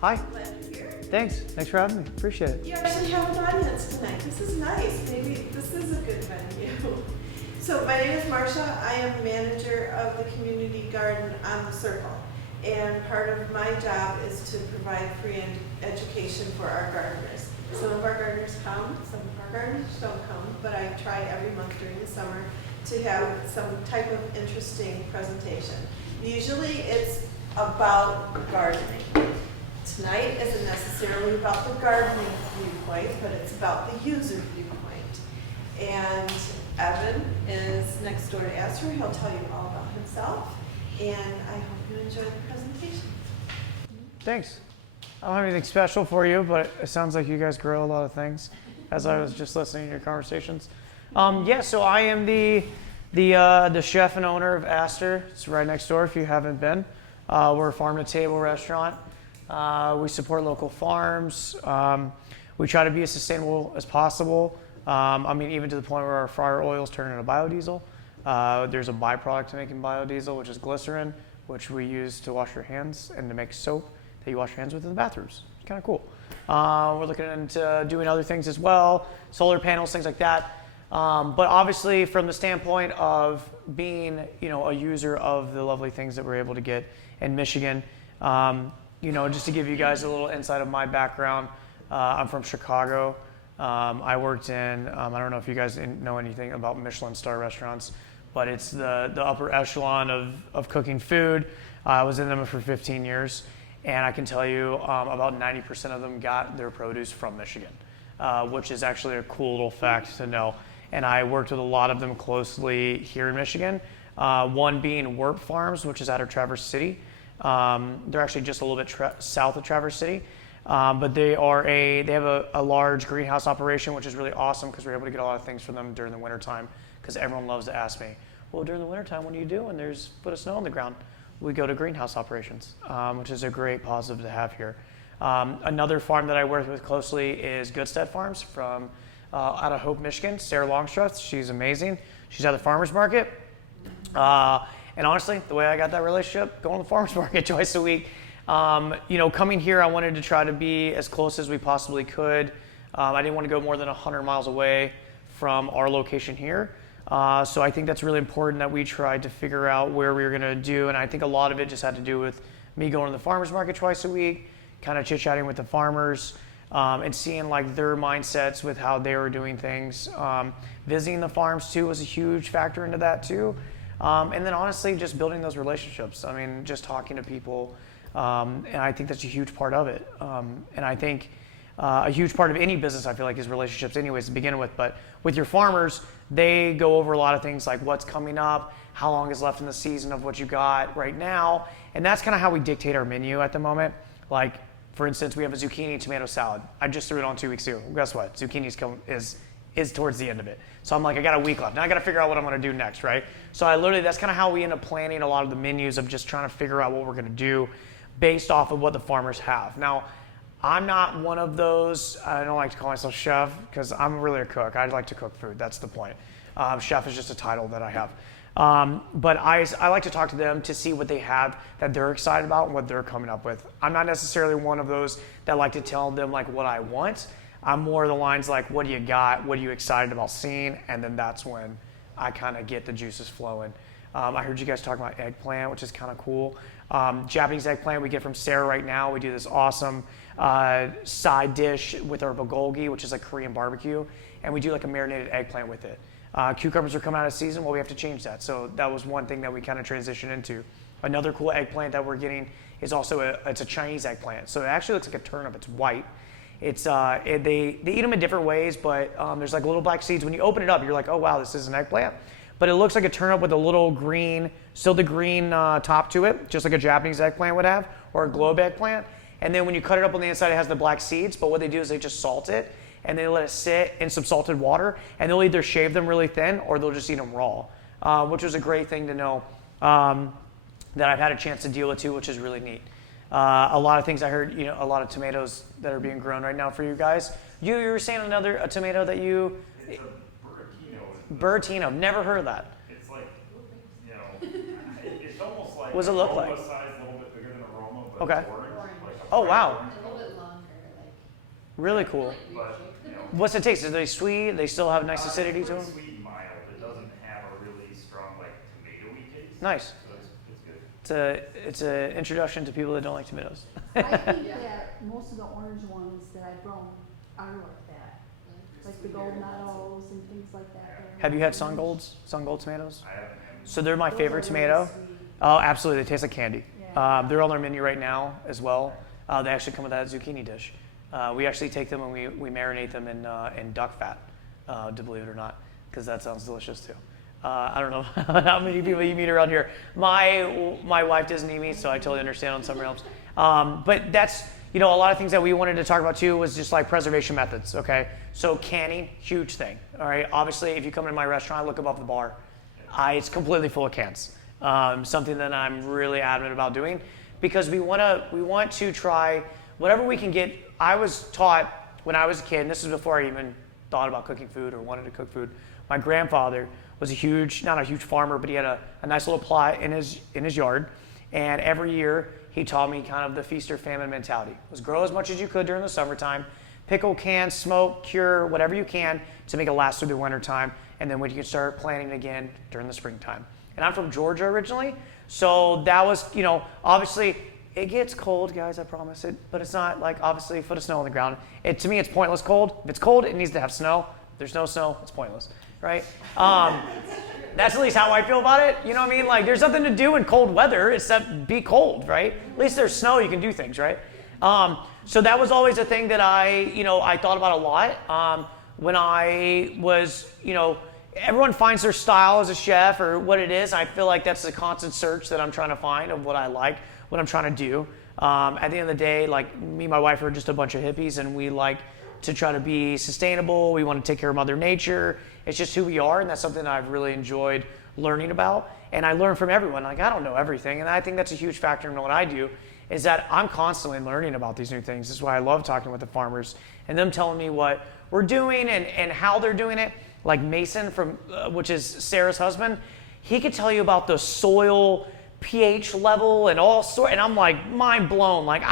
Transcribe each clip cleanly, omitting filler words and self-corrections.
Hi. Glad you're here. Thanks for having me. Appreciate it. You actually have an audience tonight. This is nice. Maybe this is a good venue. So my name is Marcia. I am manager of the community garden on the Circle. And part of my job is to provide free education for our gardeners. Some of our gardeners come, some of our gardeners don't come, but I try every month during the summer to have some type of interesting presentation. Usually it's about gardening. Tonight isn't necessarily about the gardening viewpoint, but it's about the user viewpoint. And Evan is next door to Aster. He'll tell you all about himself. And I hope you enjoy the presentation. Thanks. I don't have anything special for you, but it sounds like you guys grow a lot of things as I was just listening to your conversations. So I am the chef and owner of Aster. It's right next door if you haven't been. We're a farm-to-table restaurant. We support local farms. We try to be as sustainable as possible. Even to the point where our fryer oils turn into biodiesel. There's a byproduct to making biodiesel, which is glycerin, which we use to wash your hands and to make soap that you wash your hands with in the bathrooms. It's kind of cool. We're looking into doing other things as well, solar panels, things like that. But obviously, from the standpoint of being, a user of the lovely things that we're able to get in Michigan, just to give you guys a little insight of my background, I'm from Chicago. I worked in, I don't know if you guys know anything about Michelin star restaurants, but it's the upper echelon of cooking food. I was in them for 15 years, and I can tell you about 90% of them got their produce from Michigan, which is actually a cool little fact to know. And I worked with a lot of them closely here in Michigan, one being Werp Farms, which is out of Traverse City. They're actually just a little bit south of Traverse City. But they have a large greenhouse operation, which is really awesome because we're able to get a lot of things from them during the wintertime, because everyone loves to ask me, well, during the wintertime, what do you do when there's a foot of snow on the ground? We go to greenhouse operations, which is a great positive to have here. Another farm that I work with closely is Goodstead Farms from out of Hope, Michigan. Sarah Longstreth, she's amazing. She's at the farmer's market. And honestly, the way I got that relationship, going to the farmer's market twice a week, coming here, I wanted to try to be as close as we possibly could. I didn't want to go more than 100 miles away from our location here. So I think that's really important that we tried to figure out where we were going to do. And I think a lot of it just had to do with me going to the farmer's market twice a week, kind of chit-chatting with the farmers, and seeing like their mindsets with how they were doing things. Visiting the farms too was a huge factor into that too. And then honestly, just building those relationships. Just talking to people. And I think that's a huge part of it. And I think a huge part of any business, I feel like, is relationships anyways to begin with. But with your farmers, they go over a lot of things like what's coming up, how long is left in the season of what you got right now. And that's kind of how we dictate our menu at the moment. Like, for instance, we have a zucchini tomato salad. I just threw it on 2 weeks ago. Well, guess what? Zucchini's is towards the end of it. So I'm like, I got a week left. Now I got to figure out what I'm going to do next, right? So that's kind of how we end up planning a lot of the menus, of just trying to figure out what we're going to do based off of what the farmers have. Now, I'm not one of those, I don't like to call myself chef because I'm really a cook. I like to cook food, that's the point. Chef is just a title that I have. But I like to talk to them to see what they have that they're excited about and what they're coming up with. I'm not necessarily one of those that like to tell them like what I want. I'm more the lines like, what do you got? What are you excited about seeing? And then that's when I kind of get the juices flowing. I heard you guys talking about eggplant, which is kind of cool. Japanese eggplant we get from Sarah right now. We do this awesome side dish with our bulgogi, which is like Korean barbecue. And we do like a marinated eggplant with it. Cucumbers are coming out of season. Well, we have to change that. So that was one thing that we kind of transitioned into. Another cool eggplant that we're getting is also it's a Chinese eggplant. So it actually looks like a turnip. It's white. It's they eat them in different ways, but there's like little black seeds. When you open it up, you're like, oh wow, this is an eggplant. But it looks like a turnip with a little green, still the green top to it, just like a Japanese eggplant would have, or a globe eggplant. And then when you cut it up on the inside, it has the black seeds. But what they do is they just salt it, and they let it sit in some salted water, and they'll either shave them really thin, or they'll just eat them raw, which was a great thing to know that I've had a chance to deal with too, which is really neat. A lot of things I heard, a lot of tomatoes that are being grown right now for you guys. You were saying a tomato that you... It's a Bertino, never heard of that. It's like, it's almost like What does it look like? Size, a little bit bigger than a Roma, but Okay. it's orange, like Oh, wow. A little bit longer, like. Really cool. But, you know. What's the taste? Are they sweet? They still have nice acidity to It's them? sweet and mild. It doesn't have a really strong, like, tomato-y taste. Nice. So it's good. It's a introduction to people that don't like tomatoes. I think that most of the orange ones that I've grown are like that, like the gold medals and things like that. Have you had sun golds? Sun gold tomatoes? I haven't had So they're my Those favorite are really tomato. sweet. Oh, absolutely. They taste like candy. Yeah. They're on our menu right now as well. They actually come with that zucchini dish. We actually take them and we marinate them in duck fat, to believe it or not, because that sounds delicious too. I don't know how many people you meet around here. My wife doesn't eat meat, so I totally understand on some realms. But that's, a lot of things that we wanted to talk about too was just like preservation methods, okay? So canning, huge thing, all right? Obviously, if you come into my restaurant, I look above the bar. It's completely full of cans. Something that I'm really adamant about doing because we want to try whatever we can get. I was taught when I was a kid, and this is before I even thought about cooking food or wanted to cook food. My grandfather was not a huge farmer, but he had a nice little plot in his yard. And every year he taught me kind of the feast or famine mentality. It was grow as much as you could during the summertime, pickle, can, smoke, cure, whatever you can to make it last through the winter time. And then when you can start planting again during the springtime. And I'm from Georgia originally, so that was, obviously it gets cold, guys, I promise it, but it's not like obviously a foot of snow on the ground. To me, it's pointless cold. If it's cold, it needs to have snow. If there's no snow, it's pointless, right? That's at least how I feel about it. You know what I mean? Like there's nothing to do in cold weather except be cold, right? At least there's snow, you can do things, right? So that was always a thing that I thought about a lot when I was, everyone finds their style as a chef or what it is. I feel like that's a constant search that I'm trying to find of what I like, what I'm trying to do. At the end of the day, like me and my wife are just a bunch of hippies and we like to try to be sustainable. We want to take care of Mother Nature. It's just who we are, and that's something that I've really enjoyed learning about. And I learn from everyone. Like I don't know everything, and I think that's a huge factor in what I do is that I'm constantly learning about these new things. This is why I love talking with the farmers and them telling me what we're doing and how they're doing it. Like Mason, which is Sarah's husband, he could tell you about the soil pH level and all sort, and I'm like mind blown. Like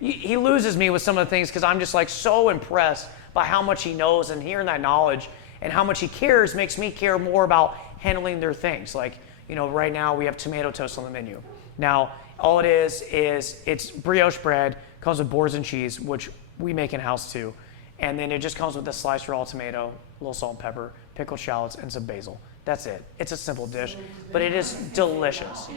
he loses me with some of the things because I'm just like so impressed by how much he knows, and hearing that knowledge and how much he cares makes me care more about handling their things. Like right now we have tomato toast on the menu. Now all it is it's brioche bread, comes with boars and cheese, which we make in house too. And then it just comes with a sliced raw tomato, a little salt and pepper, pickled shallots, and some basil. That's it. It's a simple dish, but it is delicious.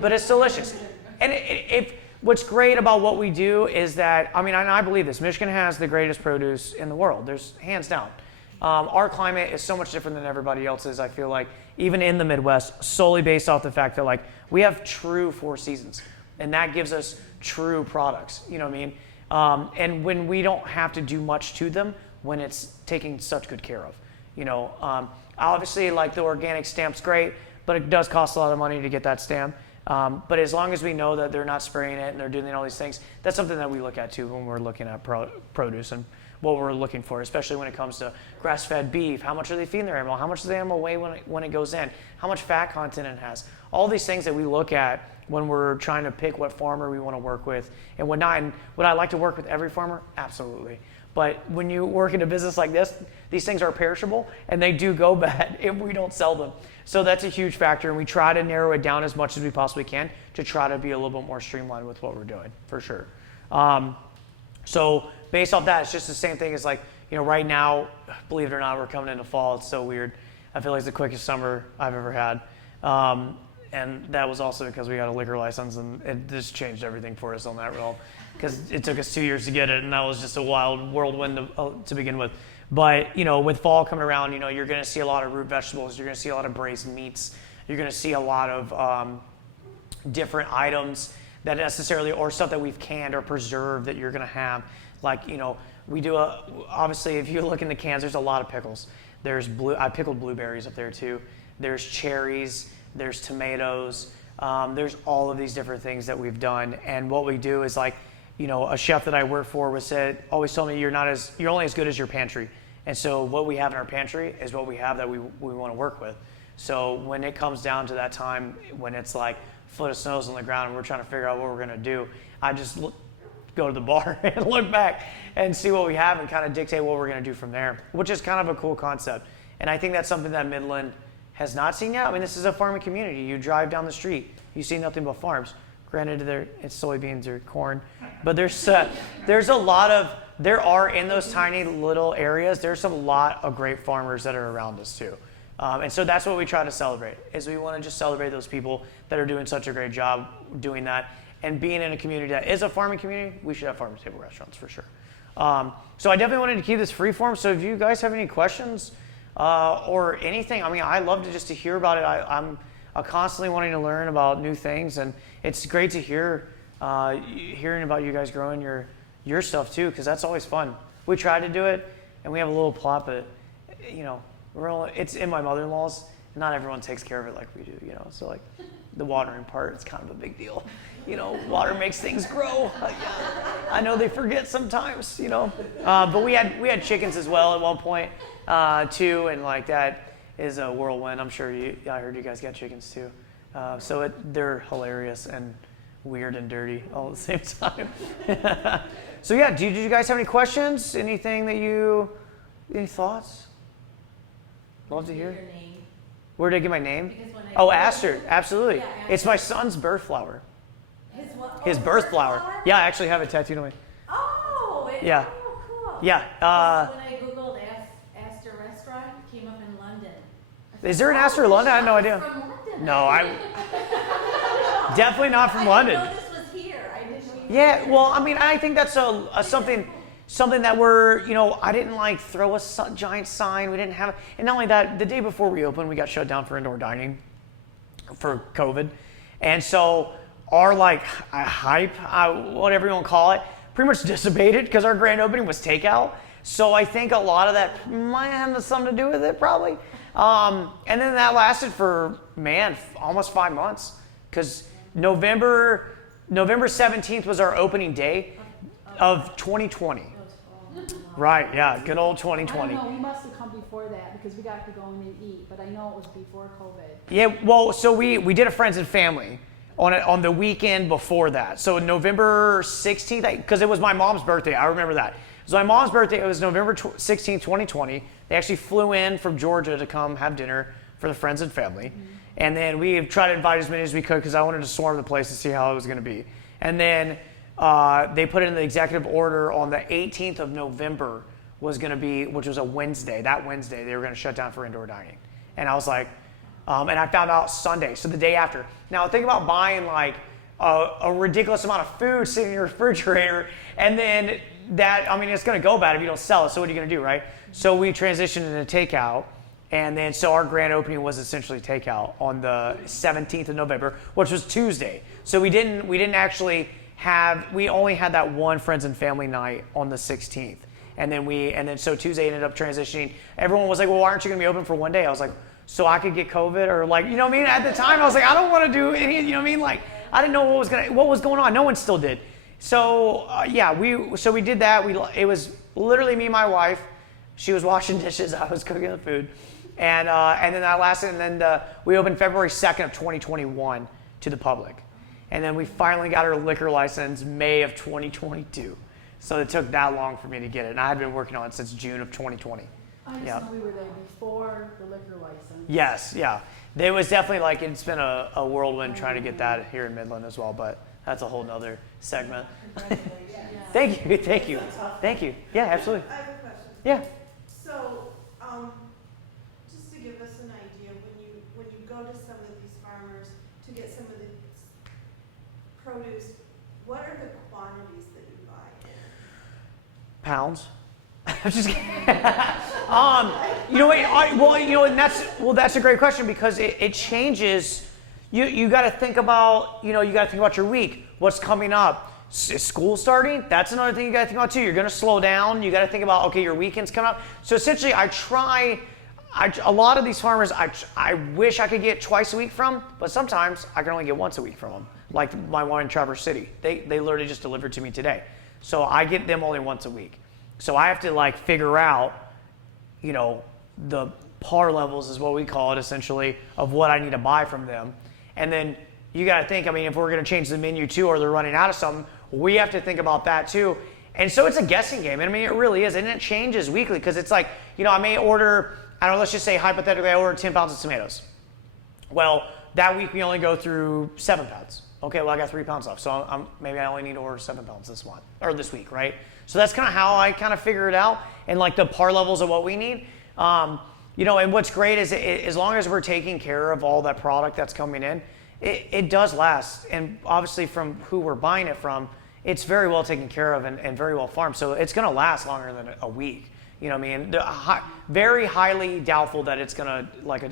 But it's delicious. And what's great about what we do is that, and I believe this, Michigan has the greatest produce in the world. There's hands down. Our climate is so much different than everybody else's, I feel like, even in the Midwest, solely based off the fact that we have true 4 seasons. And that gives us true products, you know what I mean? And when we don't have to do much to them, when it's taken such good care of, obviously like the organic stamp's great, but it does cost a lot of money to get that stamp. But as long as we know that they're not spraying it and they're doing all these things, that's something that we look at too when we're looking at produce and what we're looking for, especially when it comes to grass-fed beef. How much are they feeding their animal? How much does the animal weigh when it goes in? How much fat content it has? All these things that we look at when we're trying to pick what farmer we want to work with and whatnot. And would I like to work with every farmer? Absolutely. But when you work in a business like this, these things are perishable and they do go bad if we don't sell them. So that's a huge factor, and we try to narrow it down as much as we possibly can to try to be a little bit more streamlined with what we're doing, for sure. So based off that, it's just the same thing as right now, believe it or not, we're coming into fall. It's so weird. I feel like it's the quickest summer I've ever had. And that was also because we got a liquor license, and it just changed everything for us on that realm because it took us 2 years to get it, and that was just a wild whirlwind to begin with. But, with fall coming around, you're going to see a lot of root vegetables. You're going to see a lot of braised meats. You're going to see a lot of different items that necessarily, or stuff that we've canned or preserved that you're going to have. We do obviously, if you look in the cans, there's a lot of pickles. I pickled blueberries up there too. There's cherries. There's tomatoes. There's all of these different things that we've done. And what we do is a chef that I work for always told me you're only as good as your pantry. And so what we have in our pantry is what we have that we want to work with. So when it comes down to that time when it's like foot of snow's on the ground and we're trying to figure out what we're going to do, go to the bar and look back and see what we have and kind of dictate what we're going to do from there, which is kind of a cool concept. And I think that's something that Midland has not seen yet. I mean, this is a farming community. You drive down the street, you see nothing but farms. Granted, it's soybeans or corn, but there are in those tiny little areas, there's a lot of great farmers that are around us too. And so that's what we try to celebrate, is we want to just celebrate those people that are doing such a great job doing that. And being in a community that is a farming community, we should have farm to table restaurants for sure. So I definitely wanted to keep this free form. So if you guys have any questions or anything, I mean, I love to just to hear about it. I'm constantly wanting to learn about new things, and it's great to hear hearing about you guys growing your stuff too, because that's always fun. We try to do it, and we have a little plot, but it's in my mother-in-law's. Not everyone takes care of it like we do, So like the watering part, it's kind of a big deal. Water makes things grow. I know they forget sometimes, But we had chickens as well at one point too, and like that is a whirlwind. I'm sure I heard you guys got chickens too. So they're hilarious and weird and dirty all at the same time. So yeah, did you guys have any questions? Anything any thoughts? Love to hear. Your name. Where did I get my name? Because when Oh, I- Aster, absolutely. Yeah, It's my son's birth flower. His what? His Oh, birth flower. Yeah, I actually have it tattooed on me. Oh, Yeah. Oh, cool. Yeah. When I googled Aster restaurant, it came up in London. I Is thought, there an Aster in London? I had no idea. From London. No, definitely not from London. I didn't know this was here. I didn't know you Yeah, were well, I mean, I think that's something that I didn't like throw a giant sign. We didn't have, and not only that, the day before we opened, we got shut down for indoor dining for COVID. And so our hype, whatever you want to call it, pretty much dissipated because our grand opening was takeout. So I think a lot of that might have something to do with it probably. And then that lasted for, almost 5 months, because November 17th was our opening day of 2020. Right, yeah, good old I 2020. don't know, we must have come before that because we got to go in and eat, but I know it was before COVID. Yeah, well, so we did a friends and family on the weekend before that. So November 16th, because it was my mom's birthday, I remember that. It was my mom's birthday, it was November 16th, 2020. They actually flew in from Georgia to come have dinner for the friends and family. Mm-hmm. And then we tried to invite as many as we could because I wanted to swarm the place to see how it was going to be. And then they put it in the executive order on the 18th of November was going to be, which was a Wednesday. That Wednesday, they were going to shut down for indoor dining. And I was like, and I found out Sunday, so the day after. Now think about buying a ridiculous amount of food sitting in your refrigerator, and then it's going to go bad if you don't sell it. So what are you going to do, right? So we transitioned into takeout. And then, so our grand opening was essentially takeout on the 17th of November, which was Tuesday. So we only had that one friends and family night on the 16th. And then so Tuesday ended up transitioning. Everyone was like, well, why aren't you going to be open for one day? I was like, so I could get COVID, or at the time I was like, I don't want to do any, I didn't know what was going on. No one still did. So we did that. It was literally me and my wife. She was washing dishes. I was cooking the food. And then that lasted, and then we opened February 2nd of 2021 to the public. And then we finally got our liquor license May of 2022. So it took that long for me to get it. And I had been working on it since June of 2020. I just know we were there before the liquor license. Yes, yeah. It was definitely it's been a whirlwind trying to get that here in Midland as well, but that's a whole nother segment. Thank you. Yeah, absolutely. I have a question. Yeah. So, just to give us an idea, when you go to some of these farmers to get some of the produce, what are the quantities that you buy? Pounds. I'm just kidding. That's a great question because it changes. You got to think about, your week. What's coming up? Is school starting? That's another thing you got to think about too. You're going to slow down. You got to think about, okay, your weekend's coming up. So essentially, a lot of these farmers, I wish I could get twice a week from, but sometimes I can only get once a week from them. Like my one in Traverse City. They literally just delivered to me today. So I get them only once a week. So I have to figure out, the par levels is what we call it essentially, of what I need to buy from them. And then you got to think, if we're going to change the menu too, or they're running out of something, we have to think about that too. And so it's a guessing game. I mean, it really is. And it changes weekly because it's like, I may order, I don't know, let's just say hypothetically I ordered 10 pounds of tomatoes. Well, that week we only go through 7 pounds. Okay, well I got 3 pounds left. So maybe I only need to order 7 pounds this month or this week, right? So that's kind of how I kind of figure it out and like the par levels of what we need. And what's great is as long as we're taking care of all that product that's coming in, it does last. And obviously from who we're buying it from, it's very well taken care of and very well farmed. So it's going to last longer than a week. You know what I mean? Very highly doubtful that it's going to,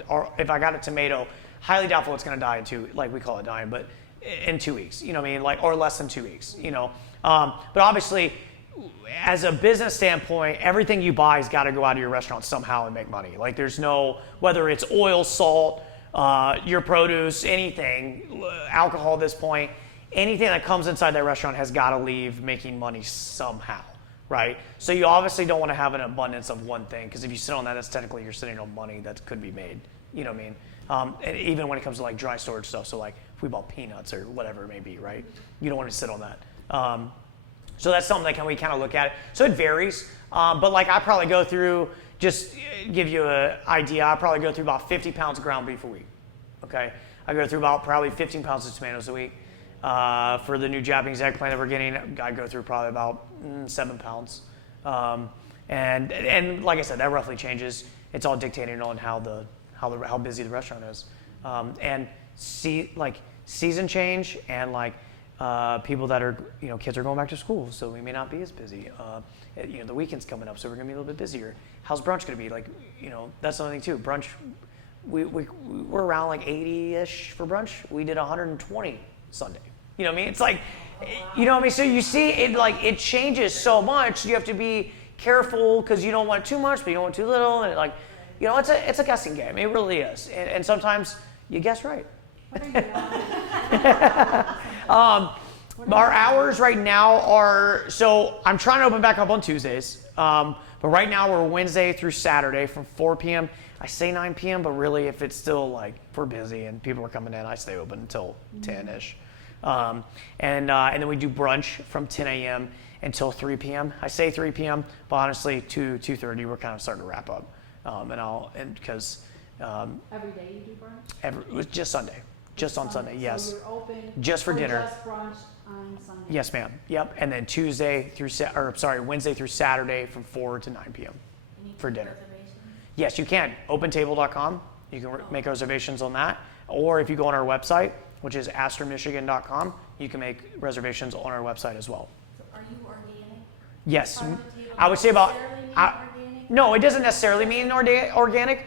or if I got a tomato, highly doubtful it's going to die in 2, like we call it dying, but in 2 weeks. You know what I mean? Or less than 2 weeks, But obviously, as a business standpoint, everything you buy has got to go out of your restaurant somehow and make money. Like there's no, whether it's oil, salt, your produce, anything, alcohol at this point, anything that comes inside that restaurant has got to leave making money somehow, right? So you obviously don't want to have an abundance of one thing because if you sit on that, that's technically you're sitting on money that could be made. You know what I mean? And even when it comes to like dry storage stuff, so like if we bought peanuts or whatever it may be, right? You don't want to sit on that. So that's something that we kind of look at it. So it varies, but like I probably go through, just give you an idea, I probably go through about 50 pounds of ground beef a week, okay? I go through about probably 15 pounds of tomatoes a week. For the new Japanese eggplant that we're getting, I go through probably about 7 pounds. And like I said, that roughly changes. It's all dictated on how busy the restaurant is. And season change and people that are, kids are going back to school, so we may not be as busy. The weekend's coming up, so we're gonna be a little bit busier. How's brunch gonna be? That's another thing too. Brunch, we're around like 80-ish for brunch. We did 120 Sunday. You know what I mean? It's like, you know what I mean? So you see it it changes so much. You have to be careful because you don't want too much, but you don't want too little. And it's a guessing game. It really is. And sometimes you guess right. Our hours right now are, so I'm trying to open back up on Tuesdays. But right now we're Wednesday through Saturday from 4 p.m. I say 9 p.m., but really if it's still if we're busy and people are coming in, I stay open until 10-ish. And then we do brunch from 10 a.m. until 3 p.m. I say 3 p.m., but honestly 2:30 we're kind of starting to wrap up. Because Every day you do brunch? just Sunday. Just on Sunday, yes. So you're open just for dinner. Just brunch on Sunday? Yes, ma'am. Yep. And then Wednesday through Saturday from 4 to 9 p.m. for dinner. Yes, you can. OpenTable.com. You can make reservations on that. Or if you go on our website, which is astermichigan.com, you can make reservations on our website as well. So are you organic? Yes. Farm to table I would say about... necessarily mean organic? No, it doesn't necessarily mean organic.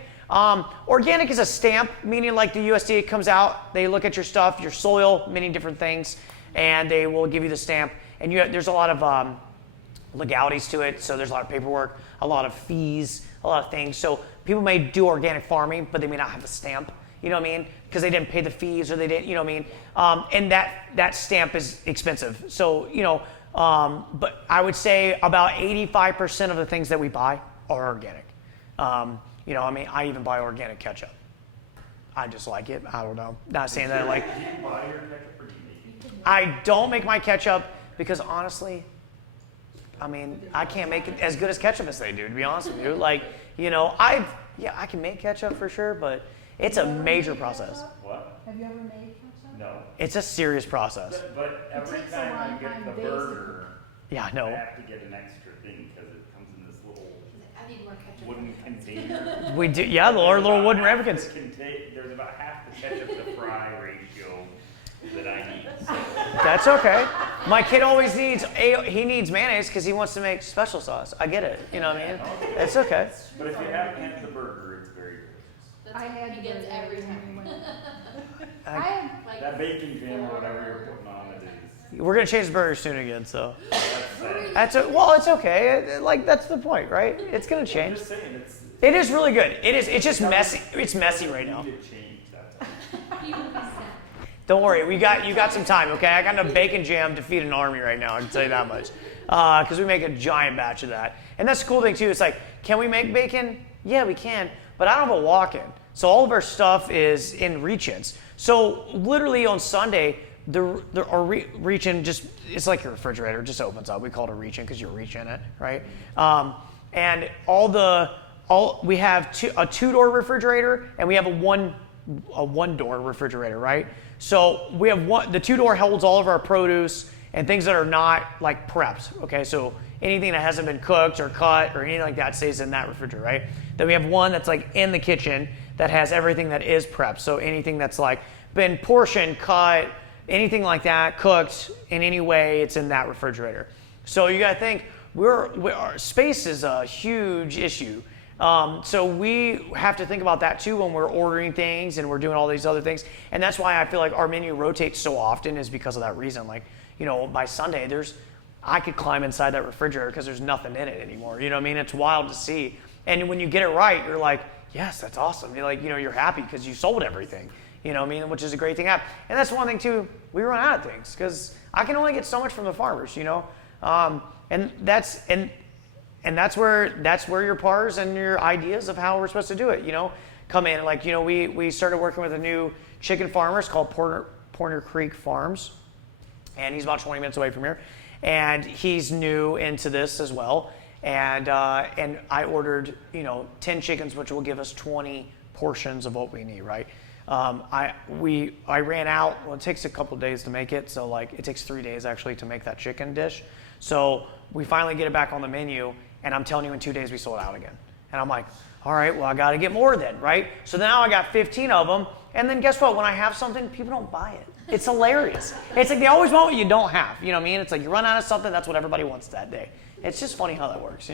Organic is a stamp, meaning like the USDA comes out, they look at your stuff, your soil, many different things, and they will give you the stamp. And there's a lot of legalities to it, so there's a lot of paperwork, a lot of fees, a lot of things. So people may do organic farming, but they may not have a stamp, you know what I mean? Because they didn't pay the fees or they didn't, you know what I mean? And that stamp is expensive. So, but I would say about 85% of the things that we buy are organic. I even buy organic ketchup. I just like it. I don't know. Not saying that I Do you buy your ketchup or do you make it? I don't make my ketchup because honestly, I can't make it as good as ketchup as they do, to be honest with you. I can make ketchup for sure, but it's a major process. What? Have you ever made ketchup? No. It's a serious process. But every takes a time I long get time the basically. burger, Yeah, I no. have to get an extra thing because it comes in this little I need more ketchup. wooden container. We do, yeah, the little wooden ramekins. There's about half the ketchup to fry ratio that I need. So That's okay. My kid always needs mayonnaise because he wants to make special sauce. I get it. You know what I mean? It's okay. But if you haven't had the burger, it's very delicious. That's I what had he to gets get it every when time. we went. I had Like, That bacon jam or whatever you're putting on it is. We're gonna change the burger soon again, so That's sad. it's okay. That's the point, right? It's gonna I'm change. just saying, It is really good. It is. It's just messy. It's messy right now. Need to change, that's all. he will be sad. Don't worry, you got some time, okay? I got enough bacon jam to feed an army right now. I can tell you that much, because we make a giant batch of that. And that's the cool thing too. It's like, can we make bacon? Yeah, we can, but I don't have a walk-in, so all of our stuff is in reach-ins. So literally on Sunday, reach-in just, it's like your refrigerator, it just opens up. We call it a reach-in because you reach in it, right? And we have a 2-door refrigerator and we have a one-door refrigerator, right? So we have the 2-door holds all of our produce and things that are not like prepped, okay? So anything that hasn't been cooked or cut or anything like that stays in that refrigerator, right? Then we have one that's like in the kitchen that has everything that is prepped. So anything that's like been portioned, cut, anything like that, cooked in any way, it's in that refrigerator. So you gotta think, our space is a huge issue. So we have to think about that too when we're ordering things and we're doing all these other things. And that's why I feel like our menu rotates so often is because of that reason. Like, by Sunday, I could climb inside that refrigerator because there's nothing in it anymore. You know what I mean? It's wild to see. And when you get it right, you're like, yes, that's awesome. You're like, you're happy because you sold everything. You know what I mean? Which is a great thing to have. And that's one thing too, we run out of things because I can only get so much from the farmers, and that's where your pars and your ideas of how we're supposed to do it, come in. Like, we started working with a new chicken farmer. It's called Pointer Creek Farms. And he's about 20 minutes away from here. And he's new into this as well. And I ordered, 10 chickens, which will give us 20 portions of what we need, right? I ran out. Well, it takes a couple of days to make it. So it takes 3 days actually to make that chicken dish. So we finally get it back on the menu. And I'm telling you, in 2 days, we sold out again. And I'm like, all right, well, I got to get more then, right? So now I got 15 of them. And then guess what? When I have something, people don't buy it. It's hilarious. It's like they always want what you don't have. You know what I mean? It's like you run out of something, that's what everybody wants that day. It's just funny how that works,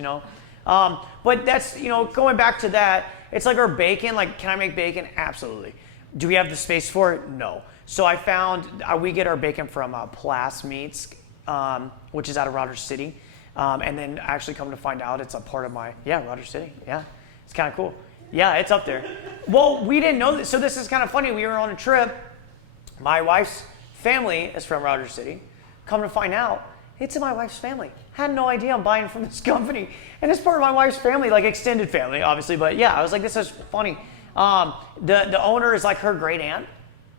But that's, going back to that, it's like our bacon. Like, can I make bacon? Absolutely. Do we have the space for it? No. So I found, we get our bacon from Plas Meats, which is out of Rogers City. And then actually come to find out it's a part of Rogers City. Yeah, it's kind of cool. Yeah, it's up there. Well, we didn't know this. So this is kind of funny. We were on a trip. My wife's family is from Rogers City. Come to find out, it's in my wife's family. Had no idea I'm buying from this company. And it's part of my wife's family, like extended family, obviously. But yeah, I was like, this is funny. The owner is like her great aunt.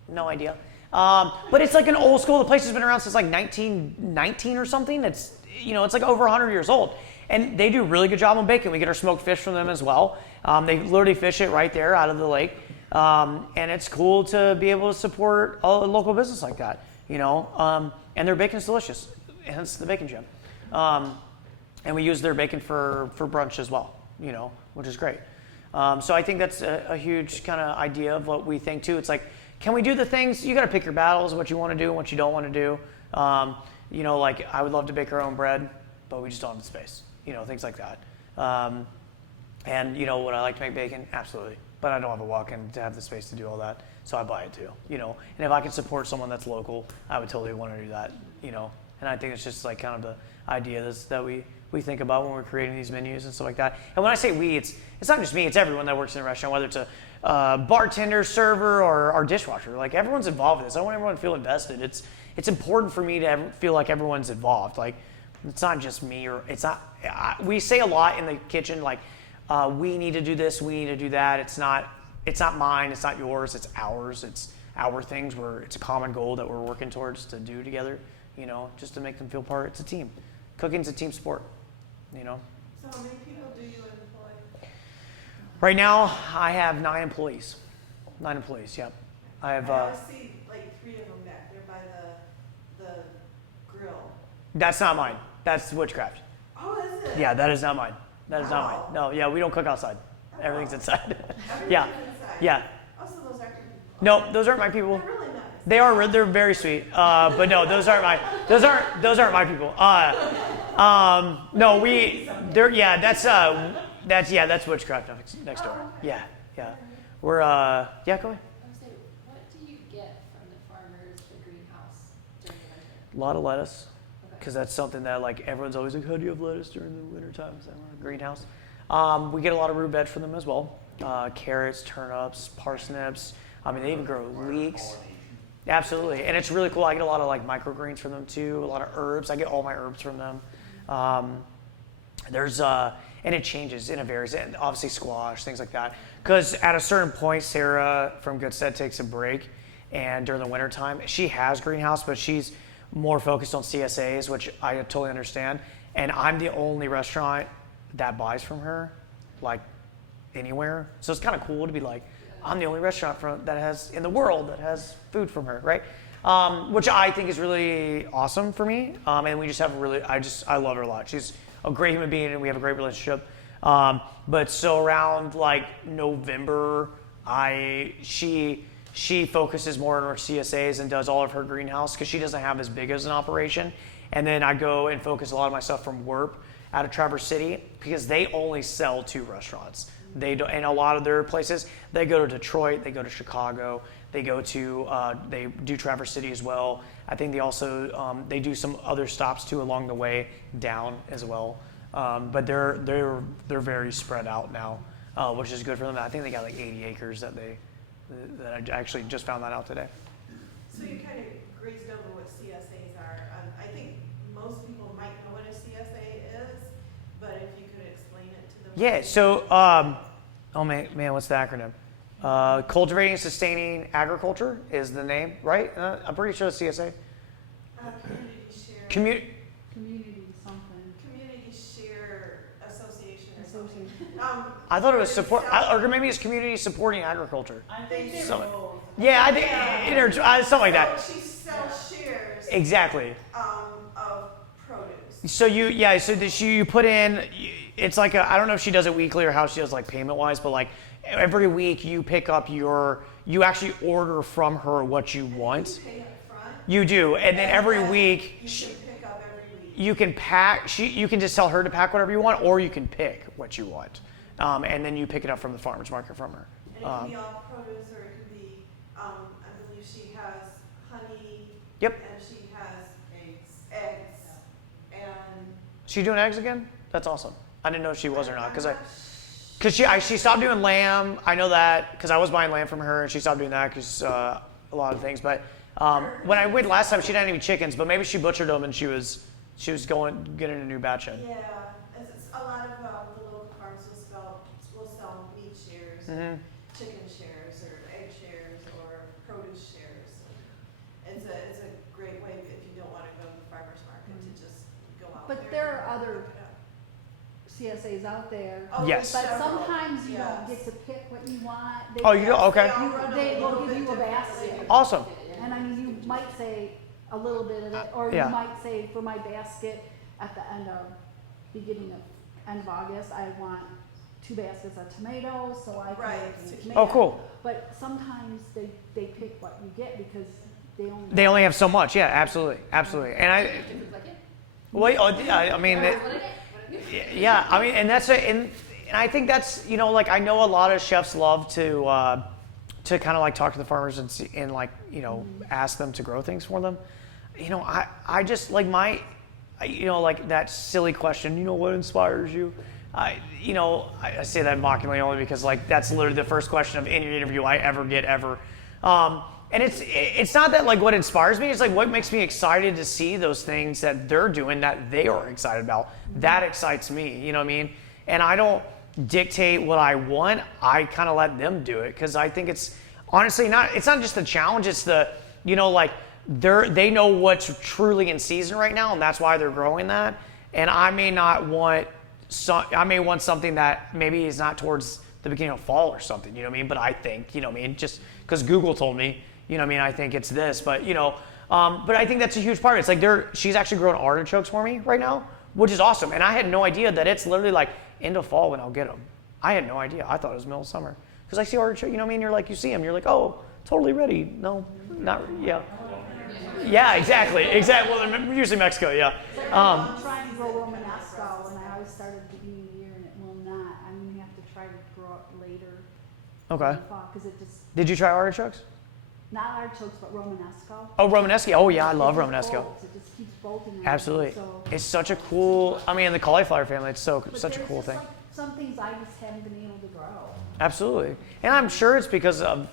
No idea. But it's like an old school. The place has been around since like 1919 or something. It's like over 100 years old. And they do a really good job on bacon. We get our smoked fish from them as well. They literally fish it right there out of the lake. And it's cool to be able to support a local business like that, and their bacon is delicious, hence the bacon gem. And we use their bacon for brunch as well, which is great. So I think that's a huge kind of idea of what we think too. It's like, can we do the things? You got to pick your battles, what you want to do and what you don't want to do. Like I would love to bake our own bread, but we just don't have the space, things like that. And would I like to make bacon? Absolutely. But I don't have a walk-in to have the space to do all that, so I buy it too, And if I can support someone that's local, I would totally want to do that, And I think it's just like kind of the idea that we think about when we're creating these menus and stuff like that. And when I say we, it's not just me, it's everyone that works in a restaurant, whether it's a bartender, server, or our dishwasher. Like everyone's involved in this. I want everyone to feel invested. It's important for me to feel like everyone's involved. Like it's not just me we say a lot in the kitchen, like, we need to do this, we need to do that. It's not mine, it's not yours, it's ours. It's our things where it's a common goal that we're working towards to do together, just to make them feel part. It's a team. Cooking's a team sport, So how many people do you employ? Right now, I have 9 employees. 9 employees, yeah. I have. I see like 3 of them back there by the grill. That's not mine. That's witchcraft. Oh, is it? Yeah, that is not mine. That is not mine. No, yeah, we don't cook outside. Everything's inside. Yeah. Inside. Yeah. Oh, so those aren't your people. No, those aren't my people. They're really nice. They are. They're very sweet. But no, those aren't my people. No, they're. Yeah, that's witchcraft next door. Yeah. We're. Yeah, go ahead. I was saying, what do you get from the farmers, the greenhouse during the winter? A lot of lettuce, Okay. because that's something that like everyone's always like, how do you have lettuce during the winter time? So greenhouse. We get a lot of root veg from them as well. Carrots, turnips, parsnips. I mean, they even grow leeks. Absolutely, and it's really cool. I get a lot of like microgreens from them too. A lot of herbs. I get all my herbs from them. And it changes and it varies. And obviously squash, things like that. Because at a certain point, Sarah from Goodstead takes a break, and during the wintertime. She has greenhouse, but she's more focused on CSAs, which I totally understand. And I'm the only restaurant that buys from her, like anywhere. So it's kind of cool to be like, I'm the only restaurant in the world that has food from her, right? Which I think is really awesome for me. And we just have I love her a lot. She's a great human being and we have a great relationship. But so around like November, she focuses more on her CSAs and does all of her greenhouse because she doesn't have as big as an operation. And then I go and focus a lot of my stuff from WERP out of Traverse City because they only sell to restaurants. They do, and a lot of their places, they go to Detroit, they go to Chicago, they do Traverse City as well. I think they also, they do some other stops too along the way down as well. But they're very spread out now, which is good for them. I think they got like 80 acres that I actually just found that out today. So you kind of grazed over what CSAs are. I think most people might know what a CSA is, but if you could explain it to them. Yeah, so, oh man, what's the acronym? Cultivating Sustaining Agriculture is the name, right? I'm pretty sure it's CSA. Community share. Community something. Community share association or Association. something. I thought it was support, or maybe it's Community Supporting Agriculture. I think they're Something. both. Yeah, I think something like that. So she sells shares Exactly. of produce. So you put in, it's like I don't know if she does it weekly or how she does like payment wise, but like every week you pick up you actually order from her what you want. You pay up front. You do, and then every week You can pick up every week. you can pack. You can just tell her to pack whatever you want, or you can pick what you want, and then you pick it up from the farmers market from her. And it can be all produce, or it could be, I believe she has honey. Yep. And she has eggs, and. She doing eggs again? That's awesome. I didn't know if she was or not I'm because she stopped doing lamb. I know that because I was buying lamb from her, and she stopped doing that because a lot of things. But when I went last time, she didn't have any chickens, but maybe she butchered them and she was getting a new batch in. Yeah, it's a lot of the local farms will sell meat shares, chicken shares, or egg shares, or produce shares. It's a great way if you don't want to go to the farmer's market to just go out But there. there are and other pick it up. CSAs out there. Oh, Yes. there's But several. sometimes you don't Yes. get to pick what you want. Oh, you don't? Okay. They will give you a basket. Awesome. And I mean, you might say a little bit of it, or Yeah. you might say for my basket at the end of August, I want 2 baskets of tomatoes, so I can Right. make Oh, tomatoes. cool. But sometimes they pick what you get because They only have so much. Yeah, absolutely. And I mean, yeah, I mean, and that's and I think that's like I know a lot of chefs love to kind of like talk to the farmers and see, and like ask them to grow things for them. I just like like that silly question. What inspires you? I say that mockingly only because like that's literally the first question of any interview I ever get ever. And it's not that like what inspires me, it's like what makes me excited to see those things that they're doing that they are excited about. That excites me, you know what I mean? And I don't dictate what I want, I kind of let them do it because I think it's honestly it's not just the challenge, it's the, like they know what's truly in season right now and that's why they're growing that. And I may want something that maybe is not towards the beginning of fall or something, you know what I mean? But I think, just because Google told me, I think it's this, but but I think that's a huge part. It's like she's actually growing artichokes for me right now, which is awesome. And I had no idea that it's literally like end of fall when I'll get them. I had no idea. I thought it was middle of summer because I see artichoke, You're like, you see them, you're like, oh, totally ready. No, not, yeah. Yeah, exactly. Well, usually Mexico, yeah. I'm trying to grow Romanesco, and I always started the beginning of the year, and it will not. I'm gonna have to try to grow it later. Okay. Because it just Did you try artichokes? not artichokes, but Romanesco. Oh, Romanesco. Oh, yeah, I love It just Romanesco. bolts. It just keeps bolting. on Absolutely. me, so- It's such a cool, in the cauliflower family, it's But such a there's cool just thing. Some things I just haven't been able to grow. Absolutely. And I'm sure it's because of,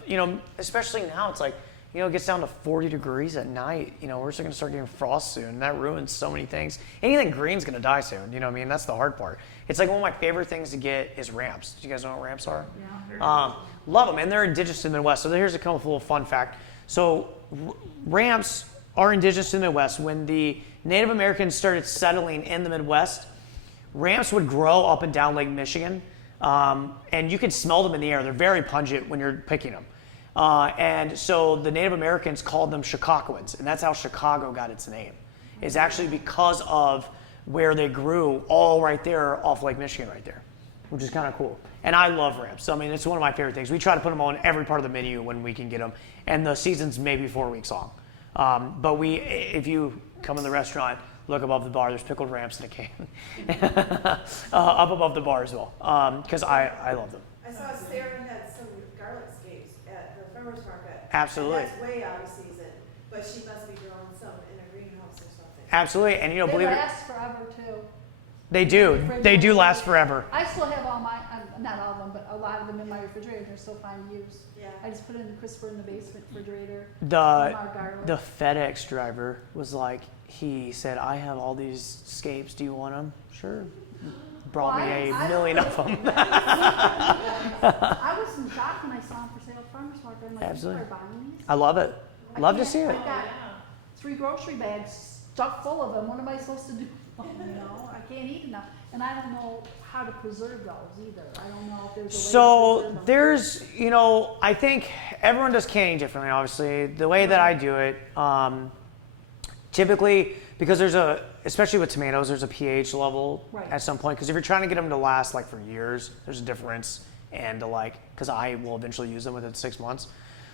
especially now, it's like, it gets down to 40 degrees at night. We're just going to start getting frost soon. And that ruins so many things. Anything green's going to die soon. You know what I mean? That's the hard part. It's like one of my favorite things to get is ramps. Do you guys know what ramps are? Yeah. Love them. And they're indigenous to the Midwest. So here's a couple little fun fact. So ramps are indigenous to the Midwest. When the Native Americans started settling in the Midwest, ramps would grow up and down Lake Michigan, and you can smell them in the air. They're very pungent when you're picking them. And so the Native Americans called them Chicagoans, and that's how Chicago got its name. It's actually because of where they grew all right there off Lake Michigan right there, which is kind of cool. And I love ramps. So, I mean, it's one of my favorite things. We try to put them on every part of the menu when we can get them, and the season's maybe 4 weeks long. But if you come in the restaurant, look above the bar, there's pickled ramps in a can. Up above the bar as well, because I love them. I saw Sarah had some garlic scapes at the farmer's market. Absolutely. And that's way out of season, but she must be growing some in a greenhouse or something. Absolutely, and They believe it, last forever too. they do last forever. I still have all my, not all of them, but a lot of them in my refrigerator. They're still fine to use. Yeah. I just put it in Christopher in the basement refrigerator. The Our garlic. the FedEx driver was like, he said, I have all these scapes, do you want them? Sure. Brought me Well, a million of them. I was in shock when I saw them for sale at farmer's market. I'm like, Absolutely. people are buying these? I love it. Love to can't- see it. I got 3 grocery bags stuck full of them. What am I supposed to do? You know, I can't eat enough. And I don't know how to preserve those either. I don't know if there's a way to So preserve them. there's, I think everyone does canning differently, obviously. The way that I do it, typically, because especially with tomatoes, there's a pH level Right. at some point. Because if you're trying to get them to last like for years, there's a difference. And because I will eventually use them within 6 months.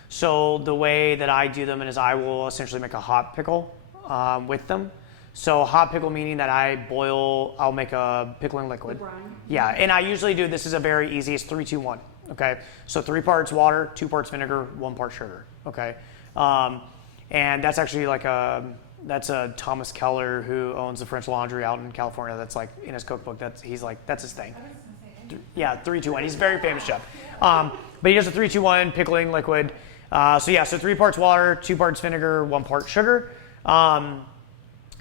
So the way that I do them is I will essentially make a hot pickle with them. So hot pickle meaning that I'll make a pickling liquid. The brine. Yeah, and I usually do, this is a very easy, it's 3-2-1, okay? So 3 parts water, 2 parts vinegar, 1 part sugar, okay? And that's actually that's a Thomas Keller who owns the French Laundry out in California. That's like in his cookbook, that's his thing. Yeah, 3-2-1, he's a very famous chef. But he does a 3-2-1 pickling liquid. So 3 parts water, 2 parts vinegar, 1 part sugar.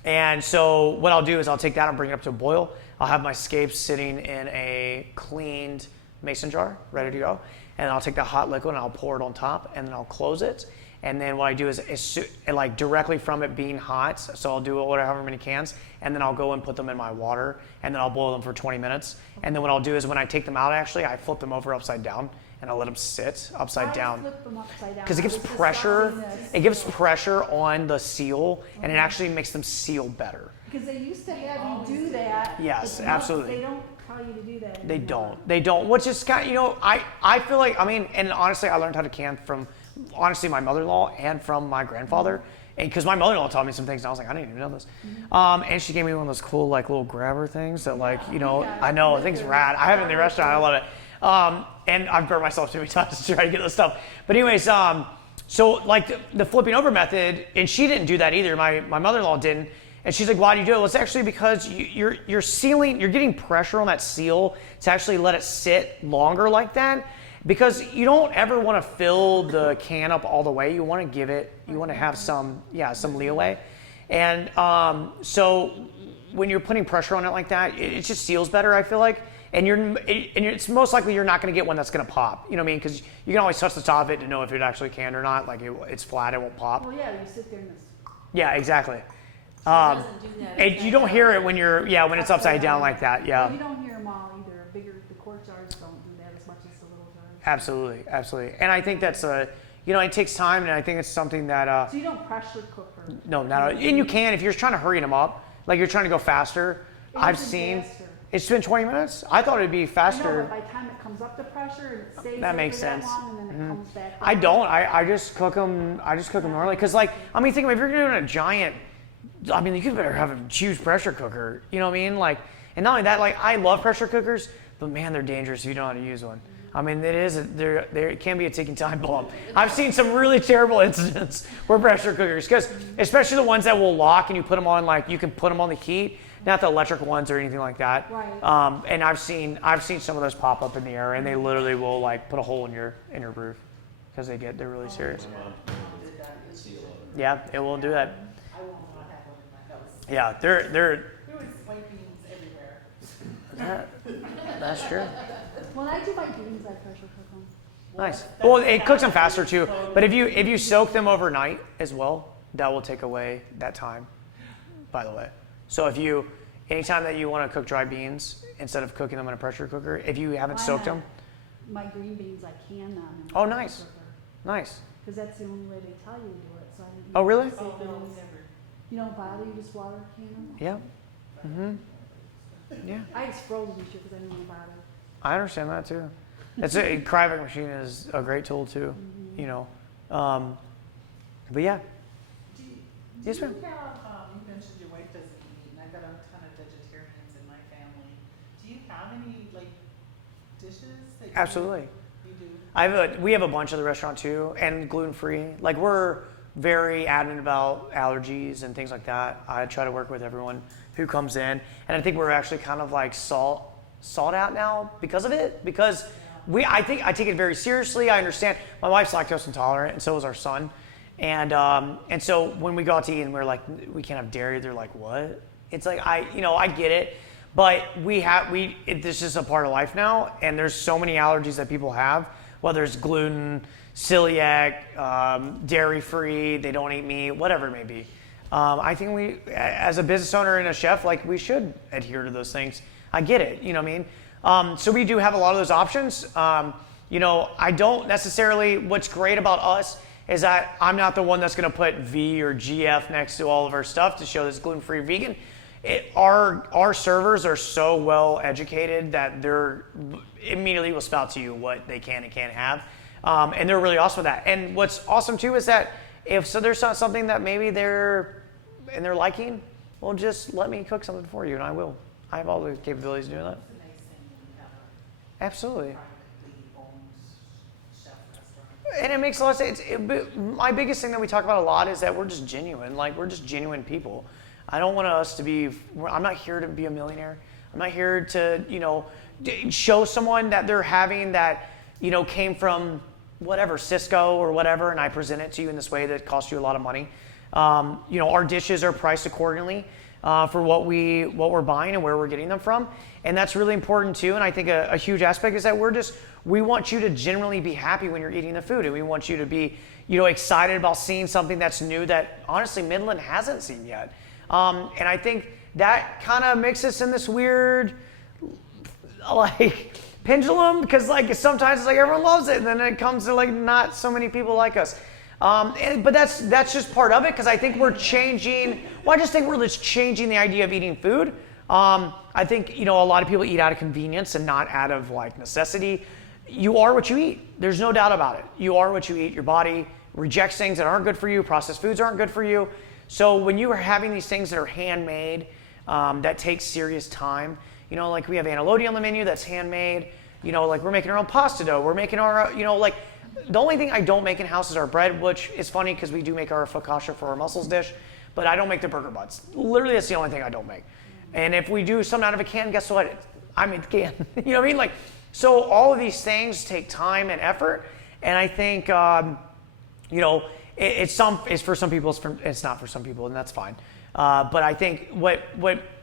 And so what I'll do is I'll take that and bring it up to a boil. I'll have my scapes sitting in a cleaned mason jar, ready to go. And I'll take that hot liquid and I'll pour it on top and then I'll close it. And then what I do is like directly from it being hot, so I'll do however many cans, and then I'll go and put them in my water, and then I'll boil them for 20 minutes. And then what I'll do is when I take them out, actually, I flip them over upside down, and I'll let them sit upside down. Flip them upside down. Because it gives pressure. It gives pressure on the seal, and it actually makes them seal better. Because they used to have you do that. Yes, but absolutely. They don't tell you to do that They anymore. don't. They don't. Which is kind of, I feel like, and honestly, I learned how to can from, honestly, my mother-in-law and from my grandfather. And because my mother-in-law taught me some things, and I was like, I didn't even know this. And she gave me one of those cool, like, little grabber things that, I know, I think it's rad. I have it in the restaurant. I love it. And I've burnt myself too many times to try to get this stuff. But anyways, so like the flipping over method, and she didn't do that either. My mother-in-law didn't. And she's like, why do you do it? Well, it's actually because you're sealing, you're getting pressure on that seal to actually let it sit longer like that. Because you don't ever want to fill the can up all the way. You want to give it, you want to have some leeway. And so when you're putting pressure on it like that, it just seals better, I feel like. And it's most likely you're not going to get one that's going to pop. You know what I mean? Because you can always touch the top of it to know if it actually can or not. Like it's flat, it won't pop. Well, yeah, you sit there and it's Yeah, exactly. So it doesn't do that. And you don't hear it when when it's upside down like that. Yeah. Well, you don't hear them all either. The quart jars don't do that as much as the little jars. Absolutely, absolutely. And I think that's it takes time, and I think it's something that So you don't pressure cook her. no, not and you can if you're trying to hurry them up, like you're trying to go faster. I've It's seen faster. it's been 20 minutes. I thought it'd be I know, faster. but by the time it comes up to pressure and it stays That there makes for that sense. long and then it comes back. I up. don't. I just cook them. I just cook them normally because, think of it, if you're doing a giant. You could better have a huge pressure cooker. You know what I mean? And not only that, I love pressure cookers, but man, they're dangerous if you don't know how to use one. It can be a ticking time bomb. I've seen some really terrible incidents where pressure cookers, because especially the ones that will lock and you put them on, you can put them on the heat, not the electric ones or anything like that. Right. And I've seen some of those pop up in the air, and they literally will put a hole in your roof because they're really serious. Yeah, it will do that. I will not have one in my house. Yeah, they're There was white beans everywhere. that's true. When I do my beans, I pressure cook them. Nice. Well, it cooks them faster too. But if you soak them overnight as well, that will take away that time. By the way, so anytime that you want to cook dry beans instead of cooking them in a pressure cooker, if you haven't soaked them. My green beans, I can them. in the Oh, nice. pressure cooker, Nice. Cause that's the only way they tell you to do it, so I didn't. Oh, really? say things. You don't bother, you just water can them? Yeah. Yeah. I just froze this year because I didn't want to bother. I understand that too. Cryovac machine is a great tool too. You know. But yeah. Yes, ma'am. Do you have, you mentioned your wife doesn't eat meat, and I've got a ton of vegetarians in my family. Do you have any, like, dishes that Absolutely. you do? We have a bunch at the restaurant too, and gluten-free. Like, we're very adamant about allergies and things like that. I try to work with everyone who comes in, and I think we're actually kind of like sought out now because of it. Because I take it very seriously. I understand my wife's lactose intolerant, and so is our son. And so when we go out to eat and we're like, we can't have dairy, they're like, what? It's like, I get it, but this is a part of life now, and there's so many allergies that people have, whether it's gluten, celiac, dairy-free, they don't eat meat, whatever it may be. I think we, as a business owner and a chef, like, we should adhere to those things. I get it, you know what I mean? So we do have a lot of those options. I don't necessarily, what's great about us is that I'm not the one that's going to put V or GF next to all of our stuff to show this gluten-free vegan. Our servers are so well educated that they're immediately will spout to you what they can and can't have, and they're really awesome with that. And what's awesome too is that if there's not something that maybe they're liking, well, just let me cook something for you, and I will. I have all the capabilities of doing that. It's a nice thing when you have a Absolutely. privately owned chef restaurant. And it makes a lot of sense. My biggest thing that we talk about a lot is that we're just genuine. Like, we're just genuine people. I don't want us to be, I'm not here to be a millionaire. I'm not here to, show someone that they're having that, came from whatever, Cisco or whatever, and I present it to you in this way that costs you a lot of money. Our dishes are priced accordingly for what we're buying and where we're getting them from. And that's really important too. And I think a huge aspect is that we want you to generally be happy when you're eating the food. And we want you to be, excited about seeing something that's new that honestly Midland hasn't seen yet. And I think that kind of makes us in this weird, like, pendulum, because like sometimes it's like everyone loves it, and then it comes to like not so many people like us. But that's just part of it, because I think we're changing. Well, I just think we're just changing the idea of eating food. I think a lot of people eat out of convenience and not out of like necessity. You are what you eat. There's no doubt about it. You are what you eat. Your body rejects things that aren't good for you. Processed foods aren't good for you. So when you are having these things that are handmade, that take serious time, like we have anelodi on the menu that's handmade, like we're making our own pasta dough, we're making our, like the only thing I don't make in house is our bread, which is funny because we do make our focaccia for our mussels dish, but I don't make the burger buns. Literally, that's the only thing I don't make. And if we do something out of a can, guess what? I made the can. You know what I mean? Like, so all of these things take time and effort, and I think, it's for some people, it's not for some people, and that's fine. But I think what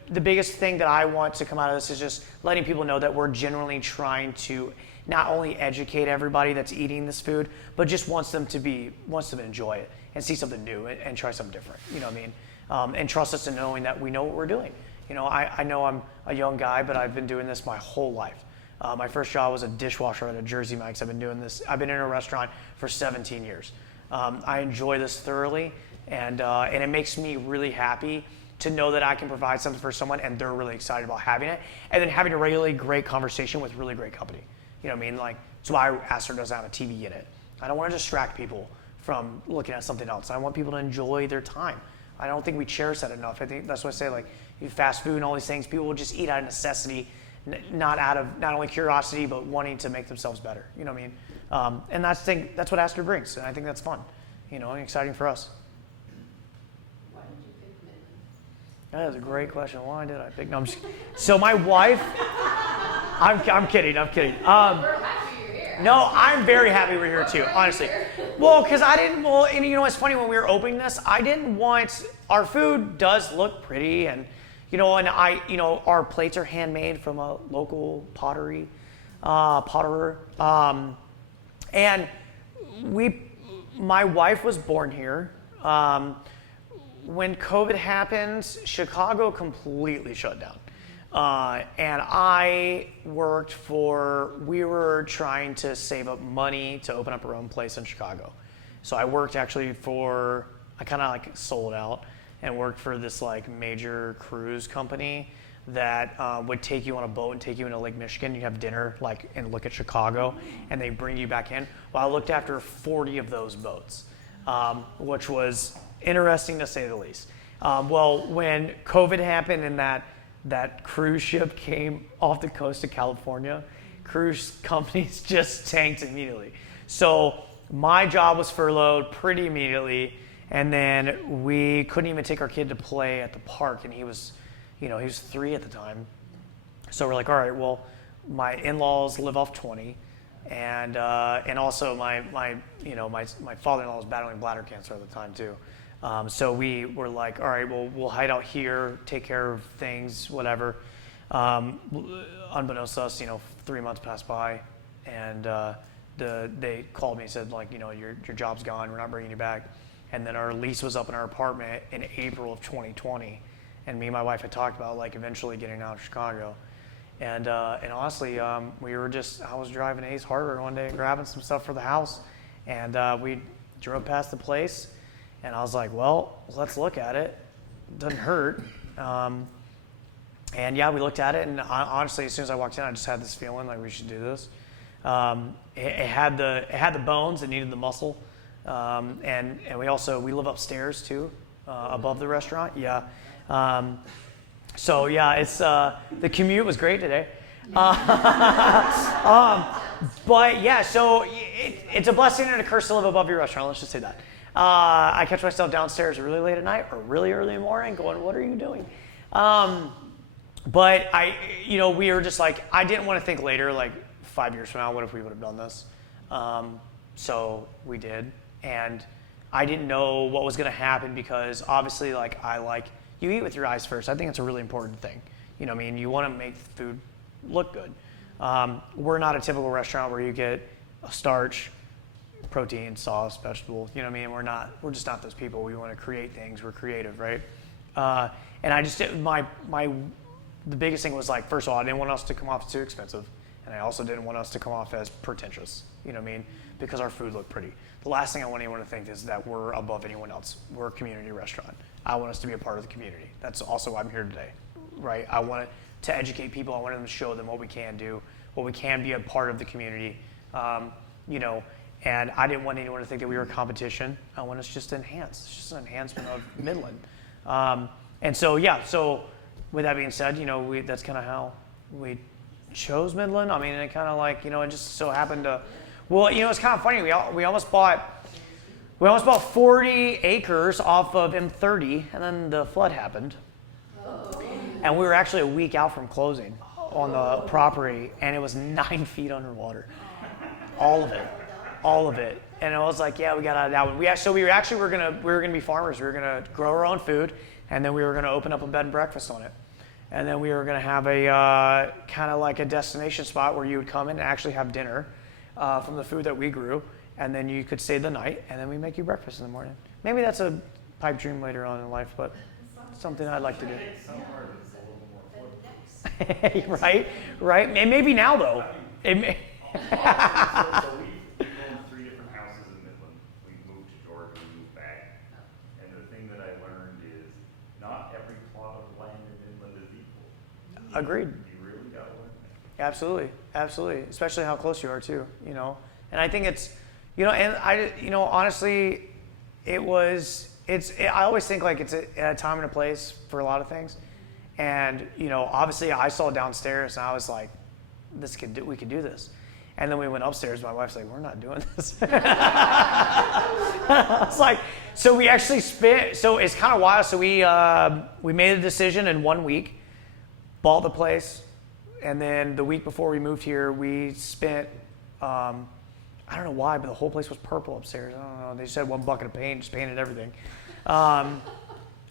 the biggest thing that I want to come out of this is just letting people know that we're genuinely trying to not only educate everybody that's eating this food, but just wants them to enjoy it and see something new and try something different. You know what I mean? And trust us in knowing that we know what we're doing. I know I'm a young guy, but I've been doing this my whole life. My first job was a dishwasher at a Jersey Mike's. I've been doing this. I've been in a restaurant for 17 years. I enjoy this thoroughly, and it makes me really happy to know that I can provide something for someone and they're really excited about having it, and then having a really great conversation with really great company. You know what I mean? Like, that's why Aster doesn't have a TV in it. I don't want to distract people from looking at something else. I want people to enjoy their time. I don't think we cherish that enough. I think that's what I say, like, fast food and all these things, people will just eat out of necessity, not out of not only curiosity, but wanting to make themselves better. You know what I mean? And that's what Aster brings, and I think that's fun, and exciting for us. Why did you pick Midland? That is a great question. Why did I pick? No, I'm just, so my wife, I'm kidding. We're happy you're here. No, I'm very happy we're here too, honestly. Well, because and it's funny, when we were opening this, I didn't want, our food does look pretty, and our plates are handmade from a local potterer. And my wife was born here. When COVID happened, Chicago completely shut down. And we were trying to save up money to open up our own place in Chicago. So I worked actually I kind of like sold out and worked for this like major cruise company that would take you on a boat and take you into Lake Michigan. You have dinner and look at Chicago, and they bring you back in. Well, I looked after 40 of those boats, which was interesting to say the least. Well, when COVID happened and that cruise ship came off the coast of California, cruise companies just tanked immediately. So my job was furloughed pretty immediately, and then we couldn't even take our kid to play at the park, and he was 3 at the time. So we're like, all right, well, my in-laws live off 20, and also my father-in-law was battling bladder cancer at the time too. So we were like, all right, well, we'll hide out here, take care of things, whatever. Unbeknownst to us, 3 months passed by, and they called me and said, like, your job's gone, we're not bringing you back. And then our lease was up in our apartment in April of 2020, and me and my wife had talked about like eventually getting out of Chicago. And honestly, I was driving to Ace Hardware one day and grabbing some stuff for the house, and we drove past the place. And I was like, well, let's look at it. Doesn't hurt. And yeah, we looked at it, and honestly, as soon as I walked in, I just had this feeling like we should do this. It had the bones, it needed the muscle. And we live upstairs too, above the restaurant. Yeah. So yeah, it's the commute was great today. But yeah, so it's a blessing and a curse to live above your restaurant. Let's just say that. I catch myself downstairs really late at night or really early in the morning going, what are you doing? But we were just like, I didn't want to think later, like 5 years from now, what if we would have done this? So we did. And I didn't know what was going to happen because obviously you eat with your eyes first. I think it's a really important thing. You want to make food look good. We're not a typical restaurant where you get a starch, protein, sauce, vegetable, we're just not those people. We want to create things. We're creative, right? And I just the biggest thing was like, first of all, I didn't want us to come off too expensive, and I also didn't want us to come off as pretentious, because our food looked pretty. The last thing I want anyone to think is that we're above anyone else. We're a community restaurant. I want us to be a part of the community. That's also why I'm here today, right? I want to educate people. I want them to show them what we can do, what we can be a part of the community, and I didn't want anyone to think that we were a competition. I want us just to enhance. It's just an enhancement of Midland. And so, yeah, so with that being said, that's kind of how we chose Midland. I mean, it kind of like, it just so happened to, it's kind of funny. We almost bought 40 acres off of M30, and then the flood happened. And we were actually a week out from closing on the property, and it was 9 feet underwater. All of it. And I was like, yeah, we got out of that one. We were gonna be farmers. We were gonna grow our own food, and then we were gonna open up a bed and breakfast on it. And then we were gonna have a kind of like a destination spot where you would come in and actually have dinner from the food that we grew, and then you could stay the night, and then we make you breakfast in the morning. Maybe that's a pipe dream later on in life, but something I'd like to do. Right. And maybe now though. So we own 3 different houses in Midland. We moved to Georgia, we moved back. And the thing that I learned is not every plot of land in Midland is equal. Agreed. You really got to learn that. Absolutely. Especially how close you are too, And I think it's, and I, honestly, I always think like it's a time and a place for a lot of things. And, obviously I saw downstairs and I was like, we could do this. And then we went upstairs. My wife's like, we're not doing this. I was like, so we actually so it's kind of wild. So we made a decision in 1 week, bought the place. And then the week before we moved here, we spent, I don't know why, but the whole place was purple upstairs. I don't know. They just had 1 bucket of paint, just painted everything.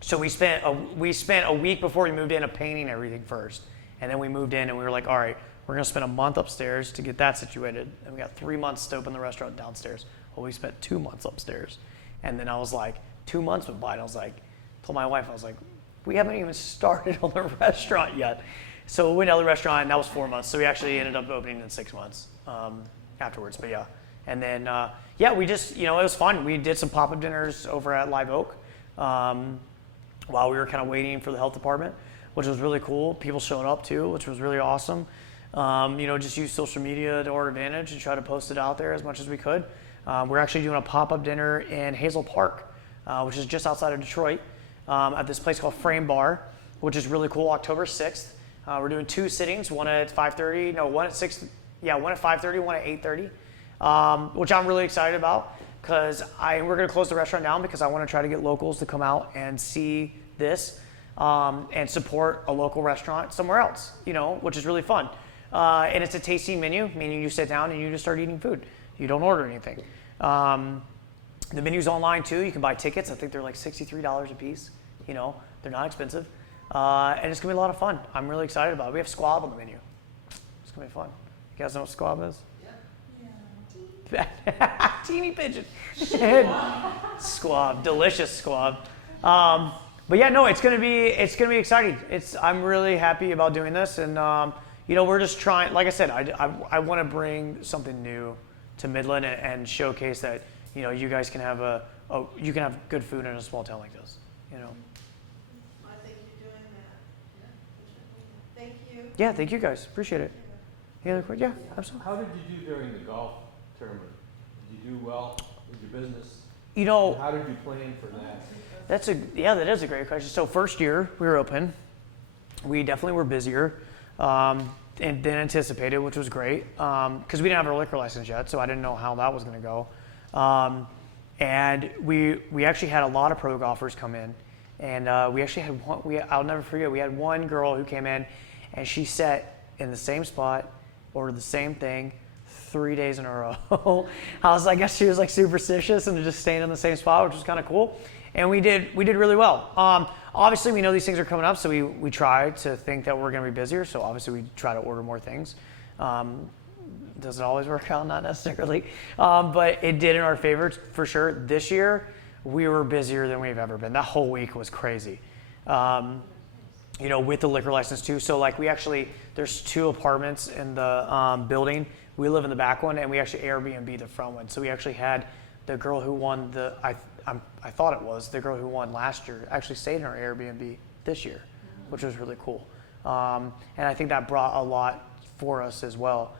So we spent a week before we moved in of painting everything first. And then we moved in and we were like, all right, we're going to spend a month upstairs to get that situated. And we got 3 months to open the restaurant downstairs. Well, we spent 2 months upstairs. And then I was like, 2 months went by, and I was like, told my wife, I was like, we haven't even started on the restaurant yet. So we went to the restaurant, and that was 4 months. So we actually ended up opening in 6 months afterwards. But yeah. And then, yeah, we just, it was fun. We did some pop-up dinners over at Live Oak while we were kind of waiting for the health department, which was really cool. People showed up too, which was really awesome. Just use social media to our advantage and try to post it out there as much as we could. We're actually doing a pop-up dinner in Hazel Park, which is just outside of Detroit, at this place called Frame Bar, which is really cool, October 6th. We're doing 2 sittings, one at 5:30, no, one at 6, yeah, one at 5:30, one at 8:30, which I'm really excited about because we're going to close the restaurant down because I want to try to get locals to come out and see this and support a local restaurant somewhere else, which is really fun. And it's a tasting menu, meaning you sit down and you just start eating food. You don't order anything. The menu's online too. You can buy tickets. I think they're like $63 a piece. They're not expensive. And it's going to be a lot of fun. I'm really excited about it. We have squab on the menu. It's going to be fun. You guys know what squab is? Yeah. Teeny pigeon. Squab. Delicious squab. But yeah, no, it's going to be exciting. I'm really happy about doing this. And, we're just trying, like I said, I want to bring something new to Midland and showcase that, you guys can have you can have good food in a small town like this, I think you're doing that. Thank you. Yeah, thank you guys. Appreciate it. Any other questions? Yeah, absolutely. How did you do during the golf tournament? Did you do well with your business? How did you plan for that? That is a great question. So first year we were open, we definitely were busier than anticipated, which was great because we didn't have our liquor license yet, so I didn't know how that was going to go. And we actually had a lot of pro golfers come in, and we actually had one. I'll never forget. We had one girl who came in, and she sat in the same spot, ordered the same thing 3 days in a row. I guess she was like superstitious and just staying in the same spot, which was kind of cool. And we did really well. Obviously, we know these things are coming up, so we try to think that we're going to be busier. So obviously, we try to order more things. Does it always work out? Not necessarily, but it did in our favor for sure. This year, we were busier than we've ever been. That whole week was crazy. With the liquor license too. So there's 2 apartments in the building. We live in the back one, and we actually Airbnb the front one. So we actually had the girl who won I thought it was the girl who won last year actually stayed in our Airbnb this year, which was really cool. And I think that brought a lot for us as well.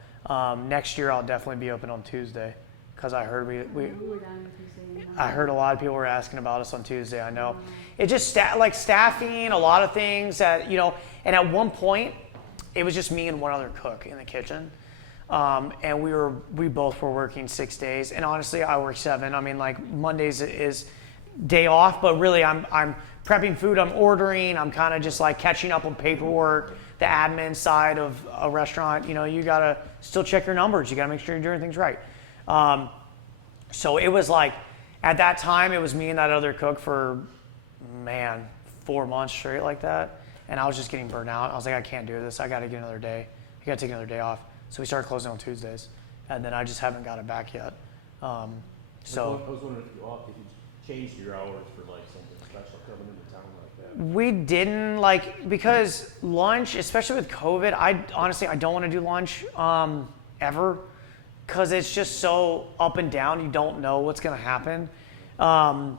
Next year I'll definitely be open on Tuesday because I heard I heard a lot of people were asking about us on Tuesday. I know it just staffing, a lot of things that and at one point it was just me and one other cook in the kitchen. And we both were working 6 days, and honestly, I work 7. I mean, Mondays is day off, but really, I'm prepping food, I'm ordering, I'm kind of just catching up on paperwork, the admin side of a restaurant. You gotta still check your numbers, you gotta make sure you're doing things right. So it was at that time, it was me and that other cook for 4 months straight like that, and I was just getting burnt out. I was like, I can't do this. I gotta get another day. I gotta take another day off. So we started closing on Tuesdays, and then I just haven't got it back yet. I was wondering if you changed your hours for something special coming into town like that. We didn't because lunch, especially with COVID, I don't want to do lunch ever because it's just so up and down. You don't know what's going to happen. And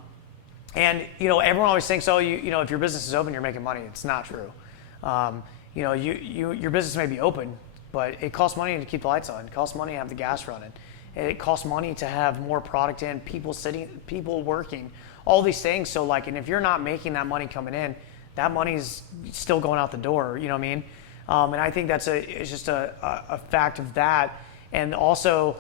everyone always thinks, if your business is open, you're making money. It's not true. Your business may be open, but it costs money to keep the lights on. It costs money to have the gas running. It costs money to have more product in, people working, all these things. So and if you're not making that money coming in, that money's still going out the door. You know what I mean? And I think it's just a fact of that. And also,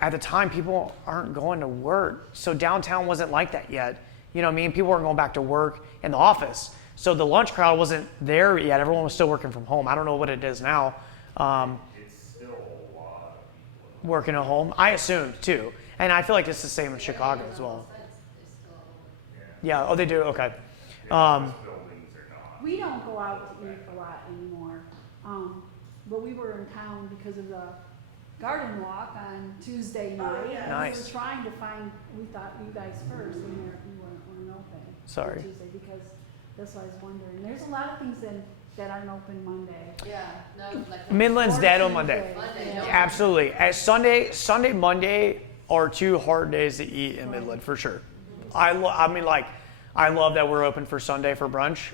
at the time, people aren't going to work. So downtown wasn't like that yet. You know what I mean? People weren't going back to work in the office. So the lunch crowd wasn't there yet. Everyone was still working from home. I don't know what it is now. It's still a lot of people Working at home, I assumed too. And I feel like it's the same in Chicago as well. Yeah, oh, they do? Okay. Most buildings are not. We don't go out to eat a lot anymore. but we were in town because of the garden walk on Tuesday night. yeah. And Nice. we were trying to find, we thought you guys first, and you weren't open. Sorry. Tuesday, because that's what I was wondering. There's a lot of things that aren't open Monday. Yeah, no, like. Midland's dead on Tuesday. Monday. Monday, no. Absolutely. As Sunday, Monday are two hard days to eat in Midland for sure. I mean, like, I love that we're open for Sunday for brunch.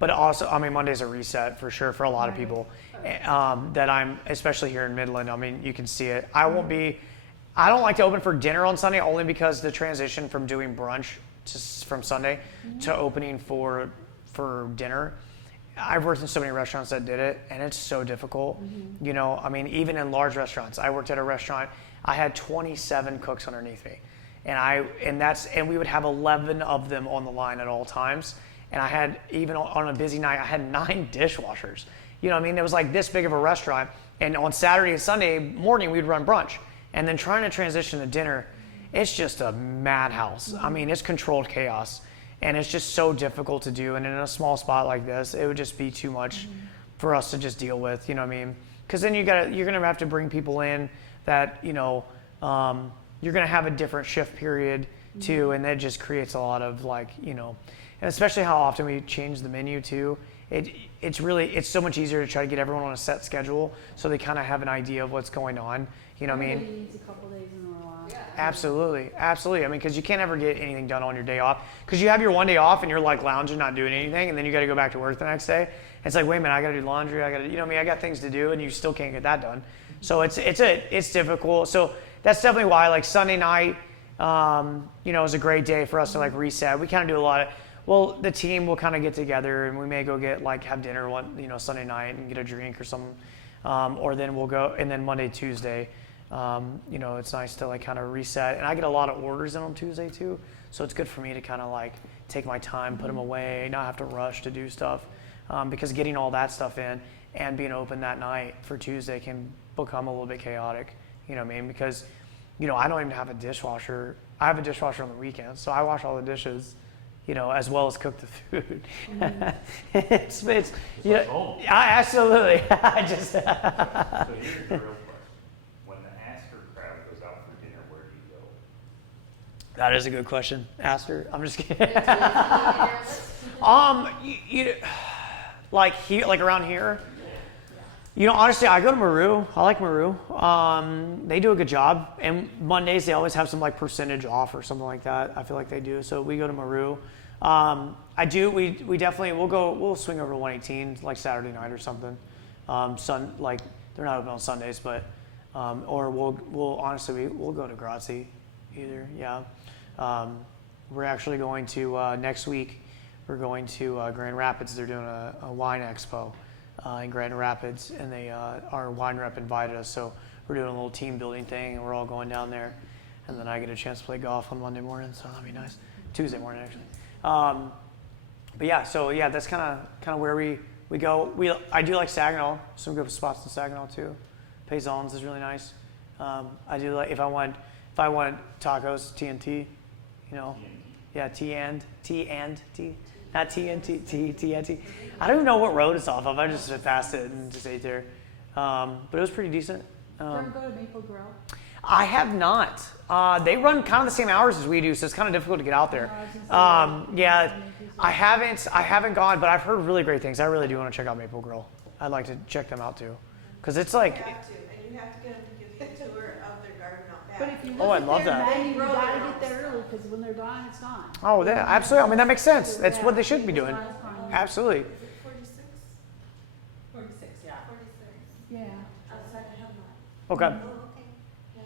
But also, I mean, Monday's a reset for sure for a lot of people. That I'm, especially here in Midland. I mean, you can see it. I don't like to open for dinner on Sunday only because the transition from doing brunch from Sunday to opening for dinner. I've worked in so many restaurants that did it, and it's so difficult. You know, I mean, even in large restaurants. I worked at a restaurant. I had 27 cooks underneath me, and we would have 11 of them on the line at all times. And I had, even on a busy night, I had 9 dishwashers. You know what I mean? It was like this big of a restaurant. And on Saturday and Sunday morning, we'd run brunch. And then trying to transition to dinner, it's just a madhouse. I mean, it's controlled chaos. And it's just so difficult to do. And in a small spot like this, it would just be too much for us to just deal with, you know what I mean? Because then you're going to have to bring people in that, you know, you're going to have a different shift period too. And that just creates a lot of, like, you know, and especially how often we change the menu too. It's so much easier to try to get everyone on a set schedule so they kind of have an idea of what's going on. You know what I mean? Everybody needs a couple days in a row off. Yeah. Absolutely. I mean, because you can't ever get anything done on your day off. Because you have your one day off and you're like lounging, not doing anything, and then you got to go back to work the next day. It's like, wait a minute, I got to do laundry. I got to, you know what I mean? I got things to do, and you still can't get that done. So it's difficult. So that's definitely why, like, Sunday night, you know, is a great day for us to like reset. We kind of do a lot of. Well, the team will kind of get together, and we may go have dinner Sunday night and get a drink or something, or then we'll go, and then Monday, Tuesday, you know, it's nice to like kind of reset. And I get a lot of orders in on Tuesday too, so it's good for me to kind of like take my time, put them away, not have to rush to do stuff, because getting all that stuff in and being open that night for Tuesday can become a little bit chaotic. You know what I mean? Because, you know, I don't even have a dishwasher. I have a dishwasher on the weekends, so I wash all the dishes. You know, as well as cook the food. It's you know, absolutely. I just. So here's the real question. When the Aster crowd goes out for dinner, where do you go? That is a good question, Aster. I'm just kidding. Like here, like around here. You know, honestly, I go to Maru. I like Maru. They do a good job. And Mondays, they always have some like percentage off or something like that. I feel like they do. So we go to Maru. We definitely, we'll swing over to 118 like Saturday night or something. Like they're not open on Sundays, but, or we'll go to Grazi either. Yeah. We're actually going to, next week, we're going to Grand Rapids. They're doing a wine expo. In Grand Rapids, and our wine rep invited us, so we're doing a little team building thing, and we're all going down there, and then I get a chance to play golf on Monday morning, so that'll be nice. Tuesday morning, actually. But yeah, so yeah, that's kind of where we go. I do like Saginaw, some good spots in Saginaw too. Paisans is really nice. I do like if I want tacos, TNT, you know, yeah, T and T. Not TNT, TNT. I don't even know what road it's off of. I just passed it and just ate there. But it was pretty decent. Did you ever go to Maple Grill? I have not. They run kind of the same hours as we do, so it's kind of difficult to get out there. Yeah, I haven't gone, but I've heard really great things. I really do want to check out Maple Grill. I'd like to check them out too. Because it's like... You have to, and you have to get them to give you a tour of their garden out back. But if you Oh, I look love at their that. menu, you gotta get there early, because when they're gone, it's gone. Oh, yeah, absolutely. I mean, that makes sense. That's Yeah. what they should be It's doing. gone, it's gone. Absolutely. Is it 46? 46, yeah. 46. Yeah. Outside of Hemlock. Okay. Oh, okay. Yeah.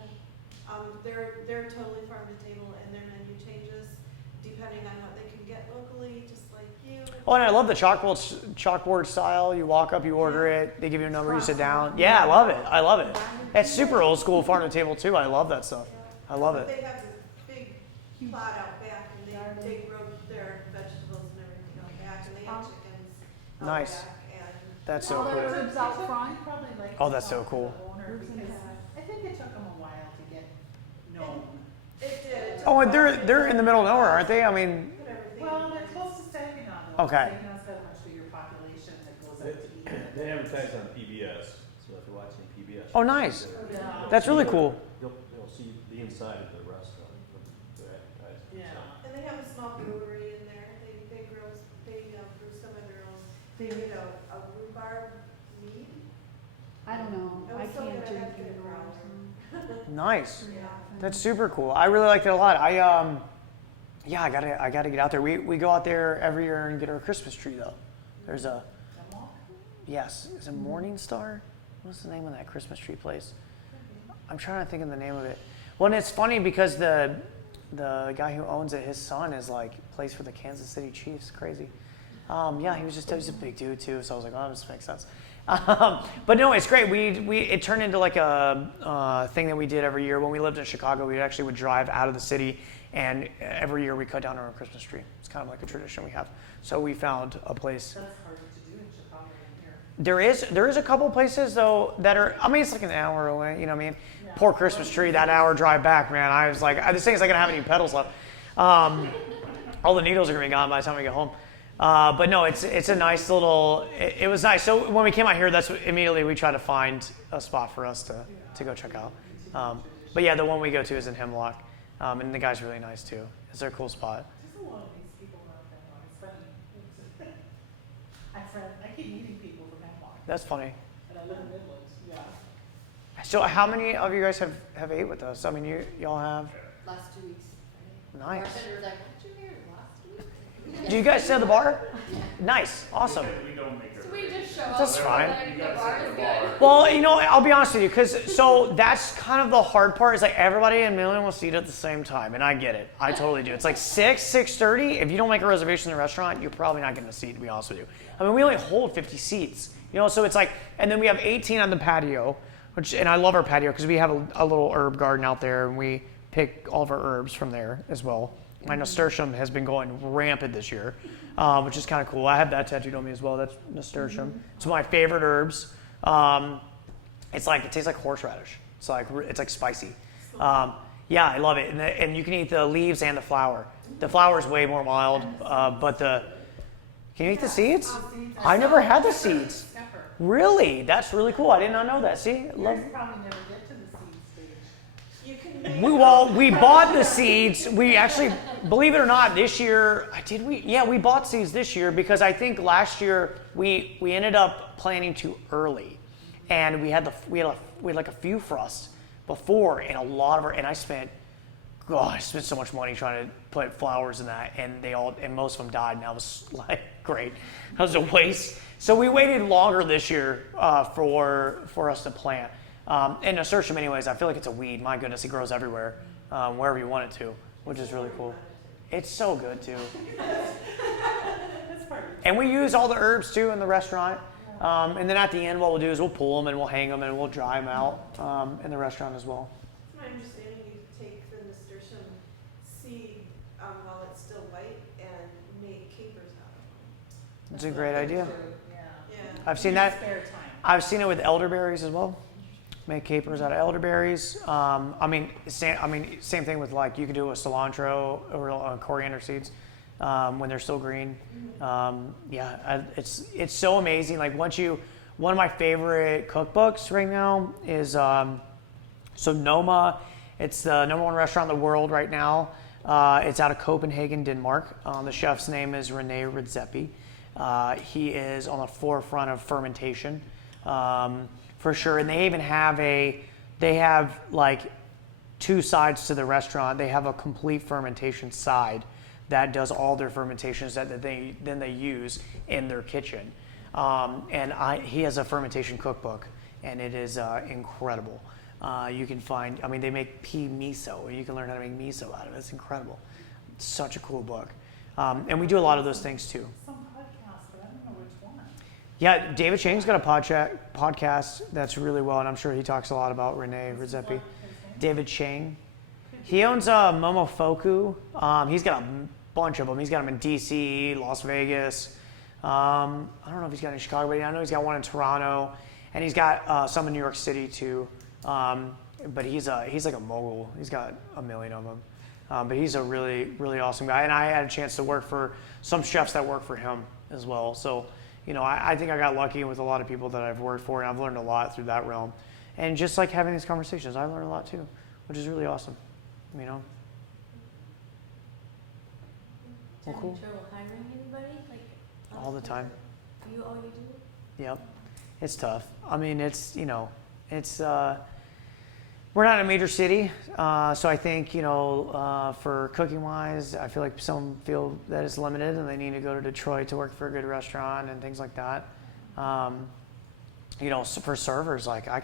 They're totally farm to table, and their menu changes depending on what they can get locally, just like you. Oh, and I love the chalkboard style. You walk up, you order it, they give you a number, you sit down. Yeah, I love it. It's super old school farm to table too. I love that stuff. I love But it. they have this big plot out back, and they grow their vegetables and everything out back, and they have chickens out Nice. back, and That's so All their cool. herbs out front. Probably like. Oh, that's so to cool. the owner, Herbs and because that. I think it took them a while to get known. it did. Oh, and they're in the middle of nowhere, aren't they? I mean, Put everything. Well, they're close to Saginaw though. Okay. Saginaw's got a much bigger population that goes up to eat. They advertise on PBS, so if you're watching PBS. Oh, nice. Yeah. That's really cool. You'll see the inside of the restaurant, they're advertising. Yeah. And they have a small brewery in there. They brew some of their own. They made a rhubarb mead. I don't know, It I was so can't good, I drink had to get it anymore. Nice. Yeah. That's super cool. I really liked it a lot. Yeah, I gotta get out there. We go out there every year and get our Christmas tree though. There's a yes, is it Morning Star? What's the name of that Christmas tree place? I'm trying to think of the name of it. Well, and it's funny because the guy who owns it, his son is like plays for the Kansas City Chiefs. Crazy. Yeah, he's a big dude too. So I was like, oh, this makes sense. But no, it's great. It turned into like a thing that we did every year. When we lived in Chicago, we actually would drive out of the city, and every year we cut down our Christmas tree. It's kind of like a tradition we have. So we found a place. That's harder to do in Chicago than here. There is a couple places though that are. I mean, it's like an hour away. You know what I mean? Yeah. Poor Christmas tree. That hour drive back, man. I was like, this thing's not gonna have any petals left. All the needles are gonna be gone by the time we get home. But no, it's a nice little. It was nice. So when we came out here, that's what, immediately we tried to find a spot for us to go check out. But yeah, the one we go to is in Hemlock, and the guy's really nice too. It's a cool spot. There's a lot of these people around Hemlock. It's funny. I keep meeting people from Hemlock, That's funny. and I live in Midland. Yeah. So how many of you guys have ate with us? I mean, y'all have. Last 2 weeks. Nice. Bartender was like, weren't you here last week? Do you guys sit at the bar? Nice, awesome. We don't make it. So we just show up. That's we're fine. like, You the gotta bar sit is at the good. bar. Well, you know, I'll be honest with you, because so that's kind of the hard part. Is like everybody in Midland will seat at the same time, and I get it. I totally do. It's like 6:30. If you don't make a reservation in the restaurant, you're probably not getting a seat. To be honest with you, I mean, we only hold 50 seats. You know, so it's like, and then we have 18 on the patio, and I love our patio because we have a little herb garden out there, and we pick all of our herbs from there as well. My nasturtium has been going rampant this year, which is kind of cool. I have that tattooed on me as well. That's nasturtium. It's one of my favorite herbs. It tastes like horseradish. It's like spicy. Yeah, I love it. And you can eat the leaves and the flower. The flower is way more mild, but can you eat the seeds? I've never had the seeds. Never. Really? That's really cool. I did not know that. See, love. You probably never get to the seed stage. You can make We bought the seeds. We actually, believe it or not, this year, we bought seeds this year because I think last year we ended up planting too early, and we had like a few frosts before, and I spent so much money trying to put flowers in that, and most of them died, and I was like, great, that was a waste. So we waited longer this year for us to plant. And nasturtium, anyways, I feel like it's a weed. My goodness, it grows everywhere, wherever you want it to, which is really cool. It's so good too. That's part of it. And we use all the herbs too in the restaurant. And then at the end, what we'll do is we'll pull them and we'll hang them and we'll dry them out in the restaurant as well. It's my understanding you take the nasturtium seed while it's still white and make capers out of them. It's a great idea. Yeah. Yeah. I've seen In that. Spare time. I've seen it with elderberries as well. Make capers out of elderberries. Same thing with like you could do a cilantro or coriander seeds when they're still green. It's so amazing. Like one of my favorite cookbooks right now is Noma. It's the #1 restaurant in the world right now. It's out of Copenhagen, Denmark. The chef's name is Rene Redzepi. He is on the forefront of fermentation. For sure, and they even have like 2 sides to the restaurant. They have a complete fermentation side that does all their fermentations that they use in their kitchen. He has a fermentation cookbook, and it is incredible. You can find, they make pea miso, and you can learn how to make miso out of it. It's incredible. It's such a cool book, and we do a lot of those things too. Some podcast, but I don't know which one. Yeah, David Chang's got a podcast that's really well, and I'm sure he talks a lot about Rene Redzepi. David Chang. He owns Momofuku. He's got a bunch of them. He's got them in DC, Las Vegas. I don't know if he's got any in Chicago, but I know he's got one in Toronto, and he's got some in New York City too. But he's like a mogul. He's got a million of them. But he's a really, really awesome guy, and I had a chance to work for some chefs that work for him as well. So you know, I think I got lucky with a lot of people that I've worked for, and I've learned a lot through that realm. And just like having these conversations, I learned a lot too, which is really awesome, you know. Well, cool. Having trouble hiring anybody? Like All the time. You all you do? Yep. It's tough. I mean, it's, you know, it's, we're not in a major city, so I think, you know, for cooking wise, I feel like some feel that it's limited and they need to go to Detroit to work for a good restaurant and things like that. You know, for servers, like I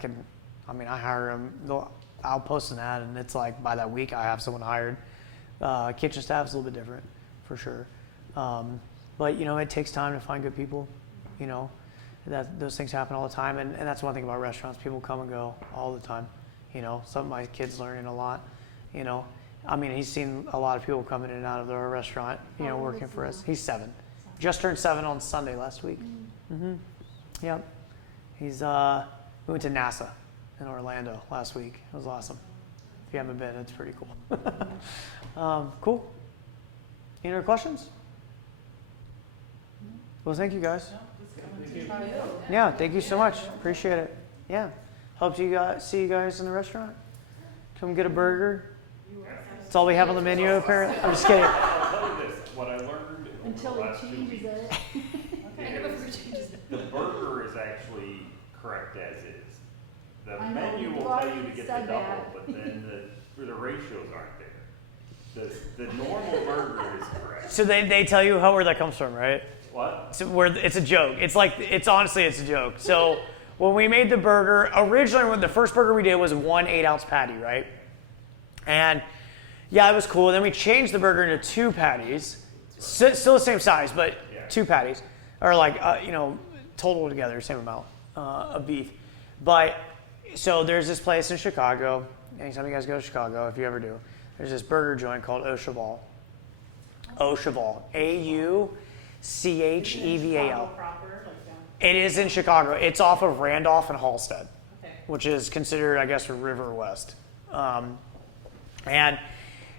hire them, I'll post an ad and it's like by that week I have someone hired. Kitchen staff's a little bit different, for sure. But, you know, it takes time to find good people, you know. Those things happen all the time, and that's one thing about restaurants. People come and go all the time. You know, some of my kids learning a lot. You know, I mean, he's seen a lot of people coming in and out of our restaurant. You know, working for us. He's 7, just turned 7 on Sunday last week. Yep. He's we went to NASA in Orlando last week. It was awesome. If you haven't been, it's pretty cool. Cool. Any other questions? Well, thank you guys. Yeah, thank you so much. Appreciate it. Yeah. Hope you guys see you guys in the restaurant. Come get a burger. That's all we have on the menu, apparently. I'm just kidding. I'll tell you this, what I learned Until over the it last 2 changes weeks, it. the burger is actually correct as is. The I know, menu you've will tell you already to get said the double, that. but then the ratios aren't there. The normal burger is correct. So they tell you where that comes from, right? What? So where it's a joke. It's honestly a joke. So when we made the burger, originally when the first burger we did was 1 8-ounce patty, right? And yeah, it was cool. Then we changed the burger into 2 patties, still the same size, but 2 patties, or like you know, total together same amount of beef. But so there's this place in Chicago. Anytime you guys go to Chicago, if you ever do, there's this burger joint called Au Cheval. Au Cheval. AUCHEVAL. It is in Chicago. It's off of Randolph and Halstead, which is considered, I guess, River West. And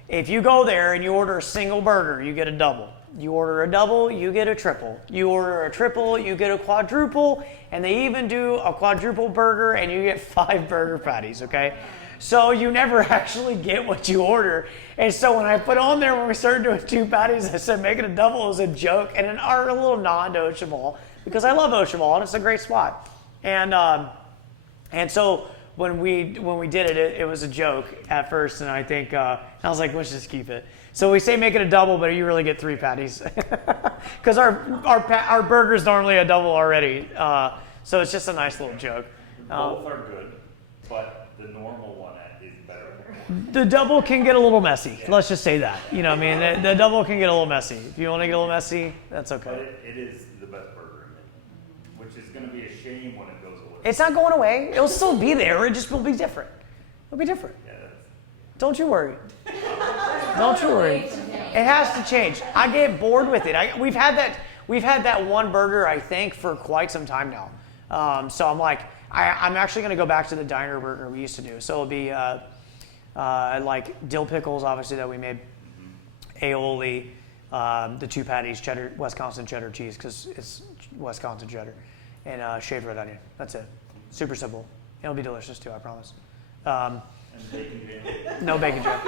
if you go there and you order a single burger, you get a double. You order a double, you get a triple. You order a triple, you get a quadruple, and they even do a quadruple burger and you get 5 burger patties, okay? So you never actually get what you order. And so when I put on there, when we started doing 2 patties, I said make it a double as a joke and a little nod to Au Cheval, because I love Au Cheval and it's a great spot. And so when we did it, it was a joke at first, and I think I was like, let's just keep it. So we say make it a double, but you really get 3 patties, because our burger's normally a double already. So it's just a nice little joke. Both are good, but the normal one is better. The double can get a little messy. Yeah. Let's just say that. You know what I mean? The double can get a little messy. If you want to get a little messy, that's okay. But it is the best burger in Midland, which is going to be a shame when it goes away. It's not going away. It'll still be there. It just will be different. It'll be different. Yeah, don't you worry. Don't you worry. It has to change. I get bored with it. We've had that one burger, I think, for quite some time now. So I'm like, I'm actually going to go back to the diner burger we used to do. So it'll be like dill pickles, obviously, that we made, aioli, the 2 patties, cheddar, Wisconsin cheddar cheese, because it's Wisconsin cheddar, and shaved red onion. That's it. Super simple. It'll be delicious too, I promise. and bacon jam. No bacon jam.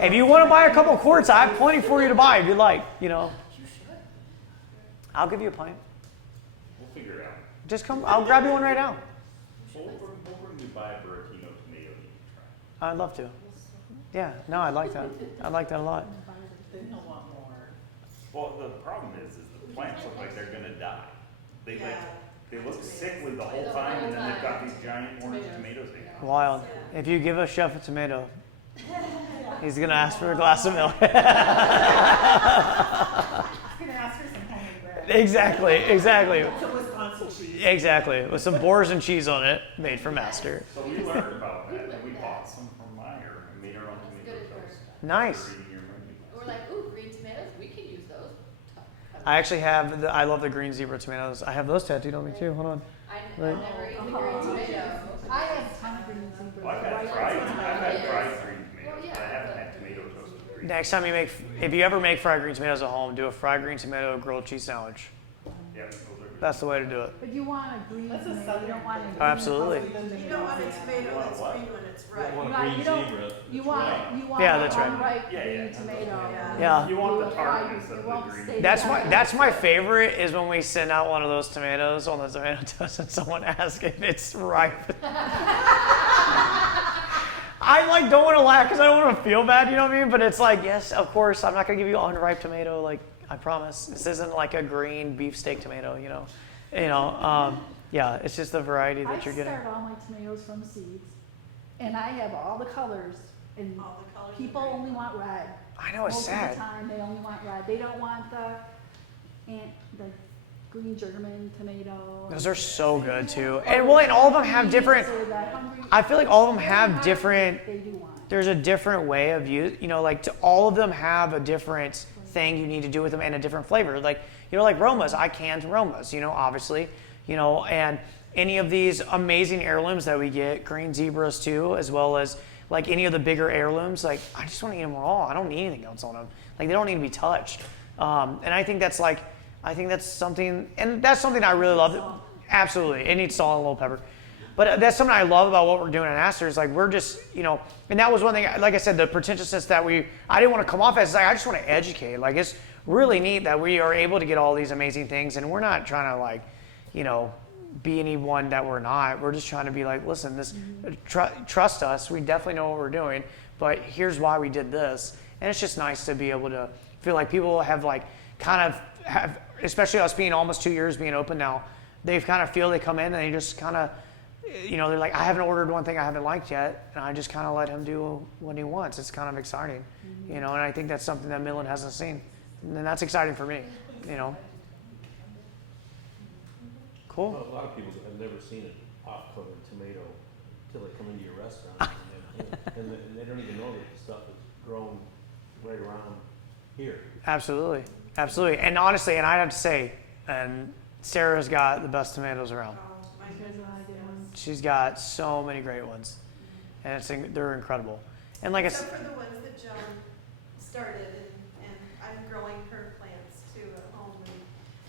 If you want to buy a couple quarts, I have plenty for you to buy if you'd like. You know. You should. I'll give you a pint. We'll figure it out. Just come. I'll grab you one right now. We'll bring you by a Burrito tomato you can try. I'd love to. Yeah. No, I like that. I like that a lot. Then you'll want more. Well, the problem is the plants look like they're gonna die. They look sickly the whole time, and then they've got these giant orange tomatoes in them. Wild. If you give a chef a tomato, he's gonna ask for a glass of milk. He's gonna ask for some homemade bread. Exactly. Some Wisconsin cheese. Exactly. With some boars and cheese on it, made from Aster. So we learned about that, and we bought some from Meyer and made our own tomato toast. Nice. We're like, ooh, green tomatoes, we can use those. I actually have. I love the green zebra tomatoes. I have those tattooed on me too. Hold on. I've Right. never eaten the green tomato. I have a ton of green zebra. Well, I've had fried green tomatoes, but I haven't had tomato toast with green. Next time if you ever make fried green tomatoes at home, do a fried green tomato grilled cheese sandwich. Yeah, those are good. That's the way to do it. But you want a green That's a tomato, you southern don't want a thing. green. Absolutely. You don't want a tomato that's green when it's ripe. want a Right, green you don't- zebra. You that's want, ripe. you want Yeah, an that's right. unripe Yeah, yeah. green tomato. Yeah. You want the It tartness of won't- it the won't green. stay That's together. that's my favorite is when we send out one of those tomatoes on the tomato toast and someone asks if it's ripe. I like don't want to laugh because I don't want to feel bad, you know what I mean? But it's like, yes, of course, I'm not gonna give you an unripe tomato. Like I promise, this isn't like a green beefsteak tomato, you know. Yeah, it's just the variety that you're I getting. start all my tomatoes from seeds, and I have all the colors, and All the colors. people only want red. I know it's Most of sad. the time, they only want red. They don't want the green German tomato. Those are so good too, and well, and all of them have different. Or the hungry- I feel like all of them have different. They do want. There's a different way of like all of them have a different thing you need to do with them and a different flavor. Like, like Romas, I canned Romas, obviously, and any of these amazing heirlooms that we get, green zebras too, as well as like any of the bigger heirlooms, like I just want to eat them raw. I don't need anything else on them. Like they don't need to be touched. And I think that's something, and that's something I really love. Absolutely. It needs salt and a little pepper. But that's something I love about what we're doing at Aster is like we're just, and that was one thing, like I said, the pretentiousness that I didn't want to come off as like, I just want to educate. Like it's really neat that we are able to get all these amazing things and we're not trying to like, be anyone that we're not. We're just trying to be like, listen, trust us. We definitely know what we're doing, but here's why we did this. And it's just nice to be able to feel like people have like kind of have, especially us being almost 2 years being open now, they kind of feel they come in and they just kind of, they're like, I haven't ordered one thing I haven't liked yet, and I just kind of let him do what he wants. It's kind of exciting, and I think that's something that Midland hasn't seen, and that's exciting for me, Cool. Well, a lot of people have never seen an off-covered tomato until they come into your restaurant, and they don't even know that the stuff is grown right around here. Absolutely, and honestly, and I have to say, and Sarah's got the best tomatoes around. Oh, my Because goodness, I did yes. one. She's got so many great ones, and they're incredible. And like I said, Except for the ones that Joan started, and I'm growing her plants too at home.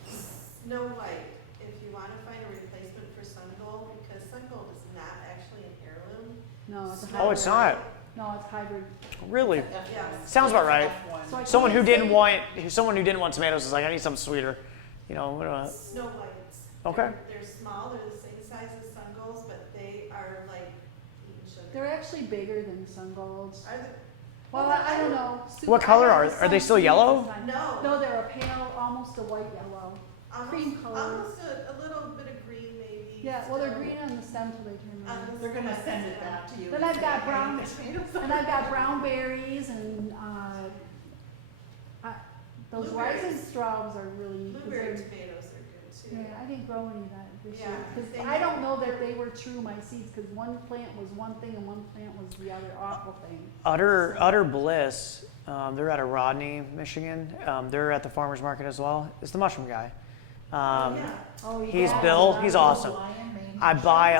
And Snow White, if you want to find a replacement for sun gold, because sun gold is not actually an heirloom. No, it's a Snow Oh, it's hybrid. not No, it's hybrid. really. Yes. Sounds about right. So I Someone who can't didn't say- want tomatoes is like, I need something sweeter. Snow Whites. Okay. They're small, they're the same size as sun golds, but they are like eating sugar. They're actually bigger than sun golds. Are they? Well, I don't know. What color I are- have are they some still seeds yellow? this time. No. No, they're a pale, almost a white yellow. Cream color. Almost a little bit of green maybe. Yeah, well, they're still. green on the stem till they turn On red. the They're gonna send it back to you. Then I've got brown, Tomatoes. and I've got brown berries and, those Blueberries. rising straws are really. Blueberry they're- tomatoes are good too. Yeah, I think growing that this Yeah, year, 'cause they I don't make- know that they were true my seeds, cause one plant was one thing and one plant was the other awful thing. Utter Bliss. They're out of Rodney, Michigan. They're at the farmers market as well. It's the mushroom guy. Yeah. Oh, He's yeah. Bill. He's awesome. Lion mane. I buy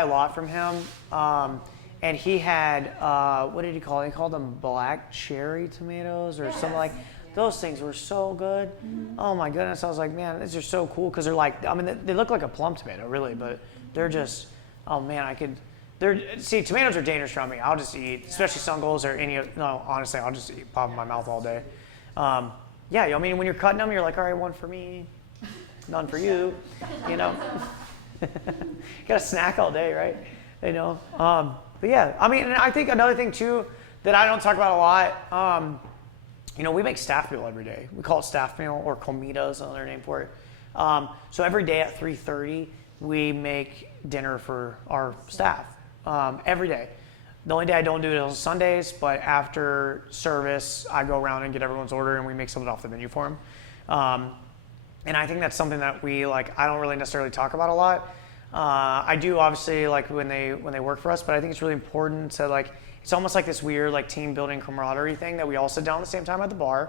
a lot from him. And he had what did he call it? He called them black cherry tomatoes or something like. Those things were so good. Oh my goodness! I was like, man, these are so cool because they're like, I mean, they look like a plum tomato, really, but they're just, oh man, tomatoes are dangerous from me. I'll just eat, especially sun golds or honestly, I'll just pop in my mouth all day. Yeah, I mean, when you're cutting them, you're like, all right, one for me, none for you, Got a snack all day, right? But yeah, I mean, and I think another thing too that I don't talk about a lot. We make staff meal every day. We call it staff meal, or comida is another name for it. So every day at 3:30, we make dinner for our staff. Every day. The only day I don't do it is on Sundays, but after service, I go around and get everyone's order, and we make something off the menu for them. And I think that's something that I don't really necessarily talk about a lot. I do obviously when they work for us, but I think it's really important to it's almost like this weird team building camaraderie thing that we all sit down at the same time at the bar.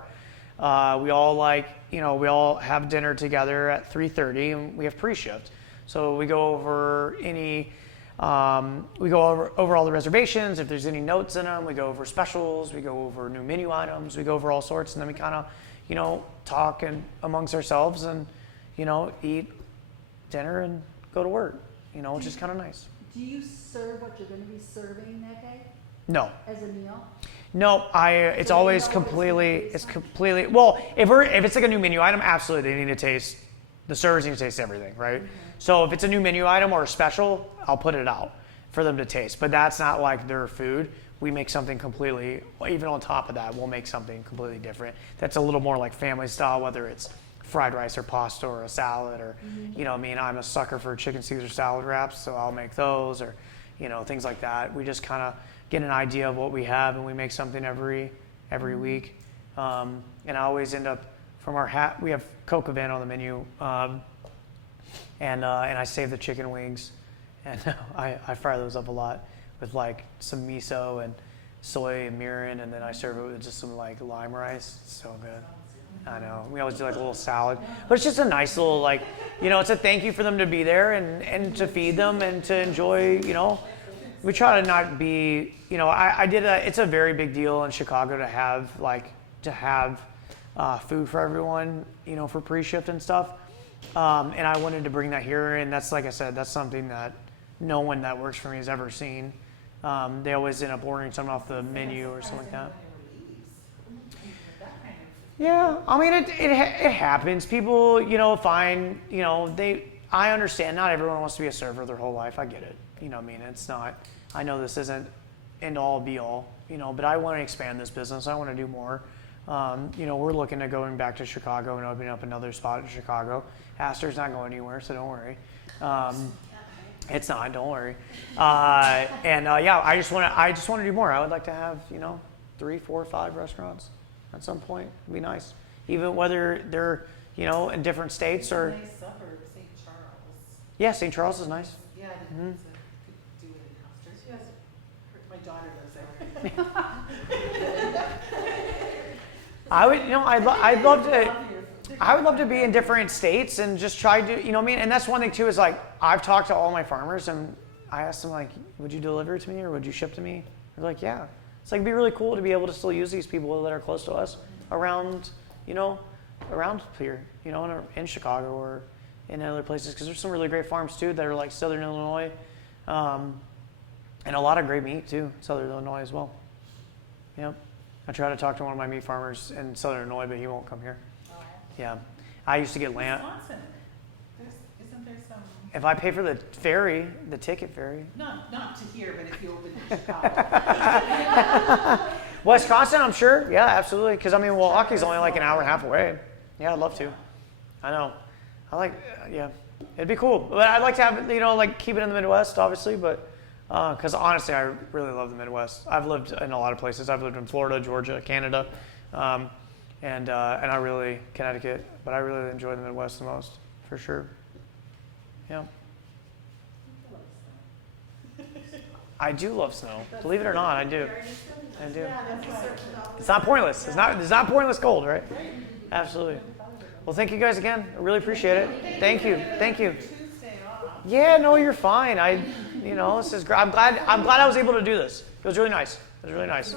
We all we all have dinner together at 3:30, and we have pre-shift. So we go over over all the reservations. If there's any notes in them, we go over specials. We go over new menu items. We go over all sorts, and then we kind of talk amongst ourselves and eat dinner and go to work, which is kind of nice. Do you serve what you're gonna be serving that day No. as a meal? No, it's So always you know it's completely, well, if it's like a new menu item, absolutely they need to taste, the servers need to taste everything, right? So if it's a new menu item or a special, I'll put it out for them to taste, but that's not like their food. We make something completely, even on top of that, we'll make something completely different. That's a little more like family style, whether it's fried rice or pasta or a salad or, I'm a sucker for chicken Caesar salad wraps, so I'll make those or, things like that. We just kind of get an idea of what we have and we make something every week. And I always end up, from our we have Coq au vin on the menu, and I save the chicken wings, and I fry those up a lot with like some miso and soy and mirin, and then I serve it with just some like lime rice. It's so good. I know. We always do like a little salad, but it's just a nice little it's a thank you for them to be there and to feed them and to enjoy. We try to not be. It's a very big deal in Chicago to have food for everyone. For pre-shift and stuff. And I wanted to bring that here, and that's, like I said, that's something that no one that works for me has ever seen. They always end up ordering something off the menu or something like that. Yeah, I mean, it happens. People, find, I understand not everyone wants to be a server their whole life. I get it. It's not, I know this isn't end all be all, but I want to expand this business. I want to do more. We're looking at going back to Chicago and opening up another spot in Chicago. Aster's not going anywhere, so don't worry. It's not, don't worry. I just want to do more. I would like to have, 3, 4, 5 restaurants at some point. It'd be nice. Even whether they're, in different states or. Nice suburb, St. Charles. Yeah, St. Charles is nice. Yeah, could do it in Aster. She has, my daughter lives there. I would love to be in different states and just try to, and that's one thing too is like, I've talked to all my farmers and I asked them like, would you deliver it to me or would you ship to me? They're like, yeah. It's like, it'd be really cool to be able to still use these people that are close to us around here, in Chicago or in other places. Because there's some really great farms too that are like Southern Illinois, and a lot of great meat too, Southern Illinois as well. Yep. I try to talk to one of my meat farmers in Southern Illinois, but he won't come here. Yeah. I used to get lamb. Wisconsin. Isn't there some? If I pay for the ferry, the ticket ferry. Not to here, but if you open in Chicago. Wisconsin, I'm sure. Yeah, absolutely. Because Milwaukee's only like an hour and a half away. Yeah, I'd love to. I know. Yeah. It'd be cool. But I'd like to have, keep it in the Midwest, obviously, but because honestly, I really love the Midwest. I've lived in a lot of places. I've lived in Florida, Georgia, Canada, and I really, Connecticut, but I really enjoy the Midwest the most, for sure. Yeah. I do love snow. Believe it or not, I do. I do. It's not pointless. It's not pointless cold, right? Absolutely. Well, thank you guys again. I really appreciate it. Thank you. Tuesday off. Yeah, no, you're fine. This is great. I'm glad I was able to do this. It was really nice. So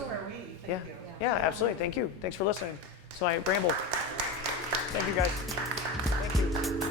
are we. Thank you. Yeah, absolutely. Thank you. Thanks for listening. So I rambled. Thank you guys. Thank you.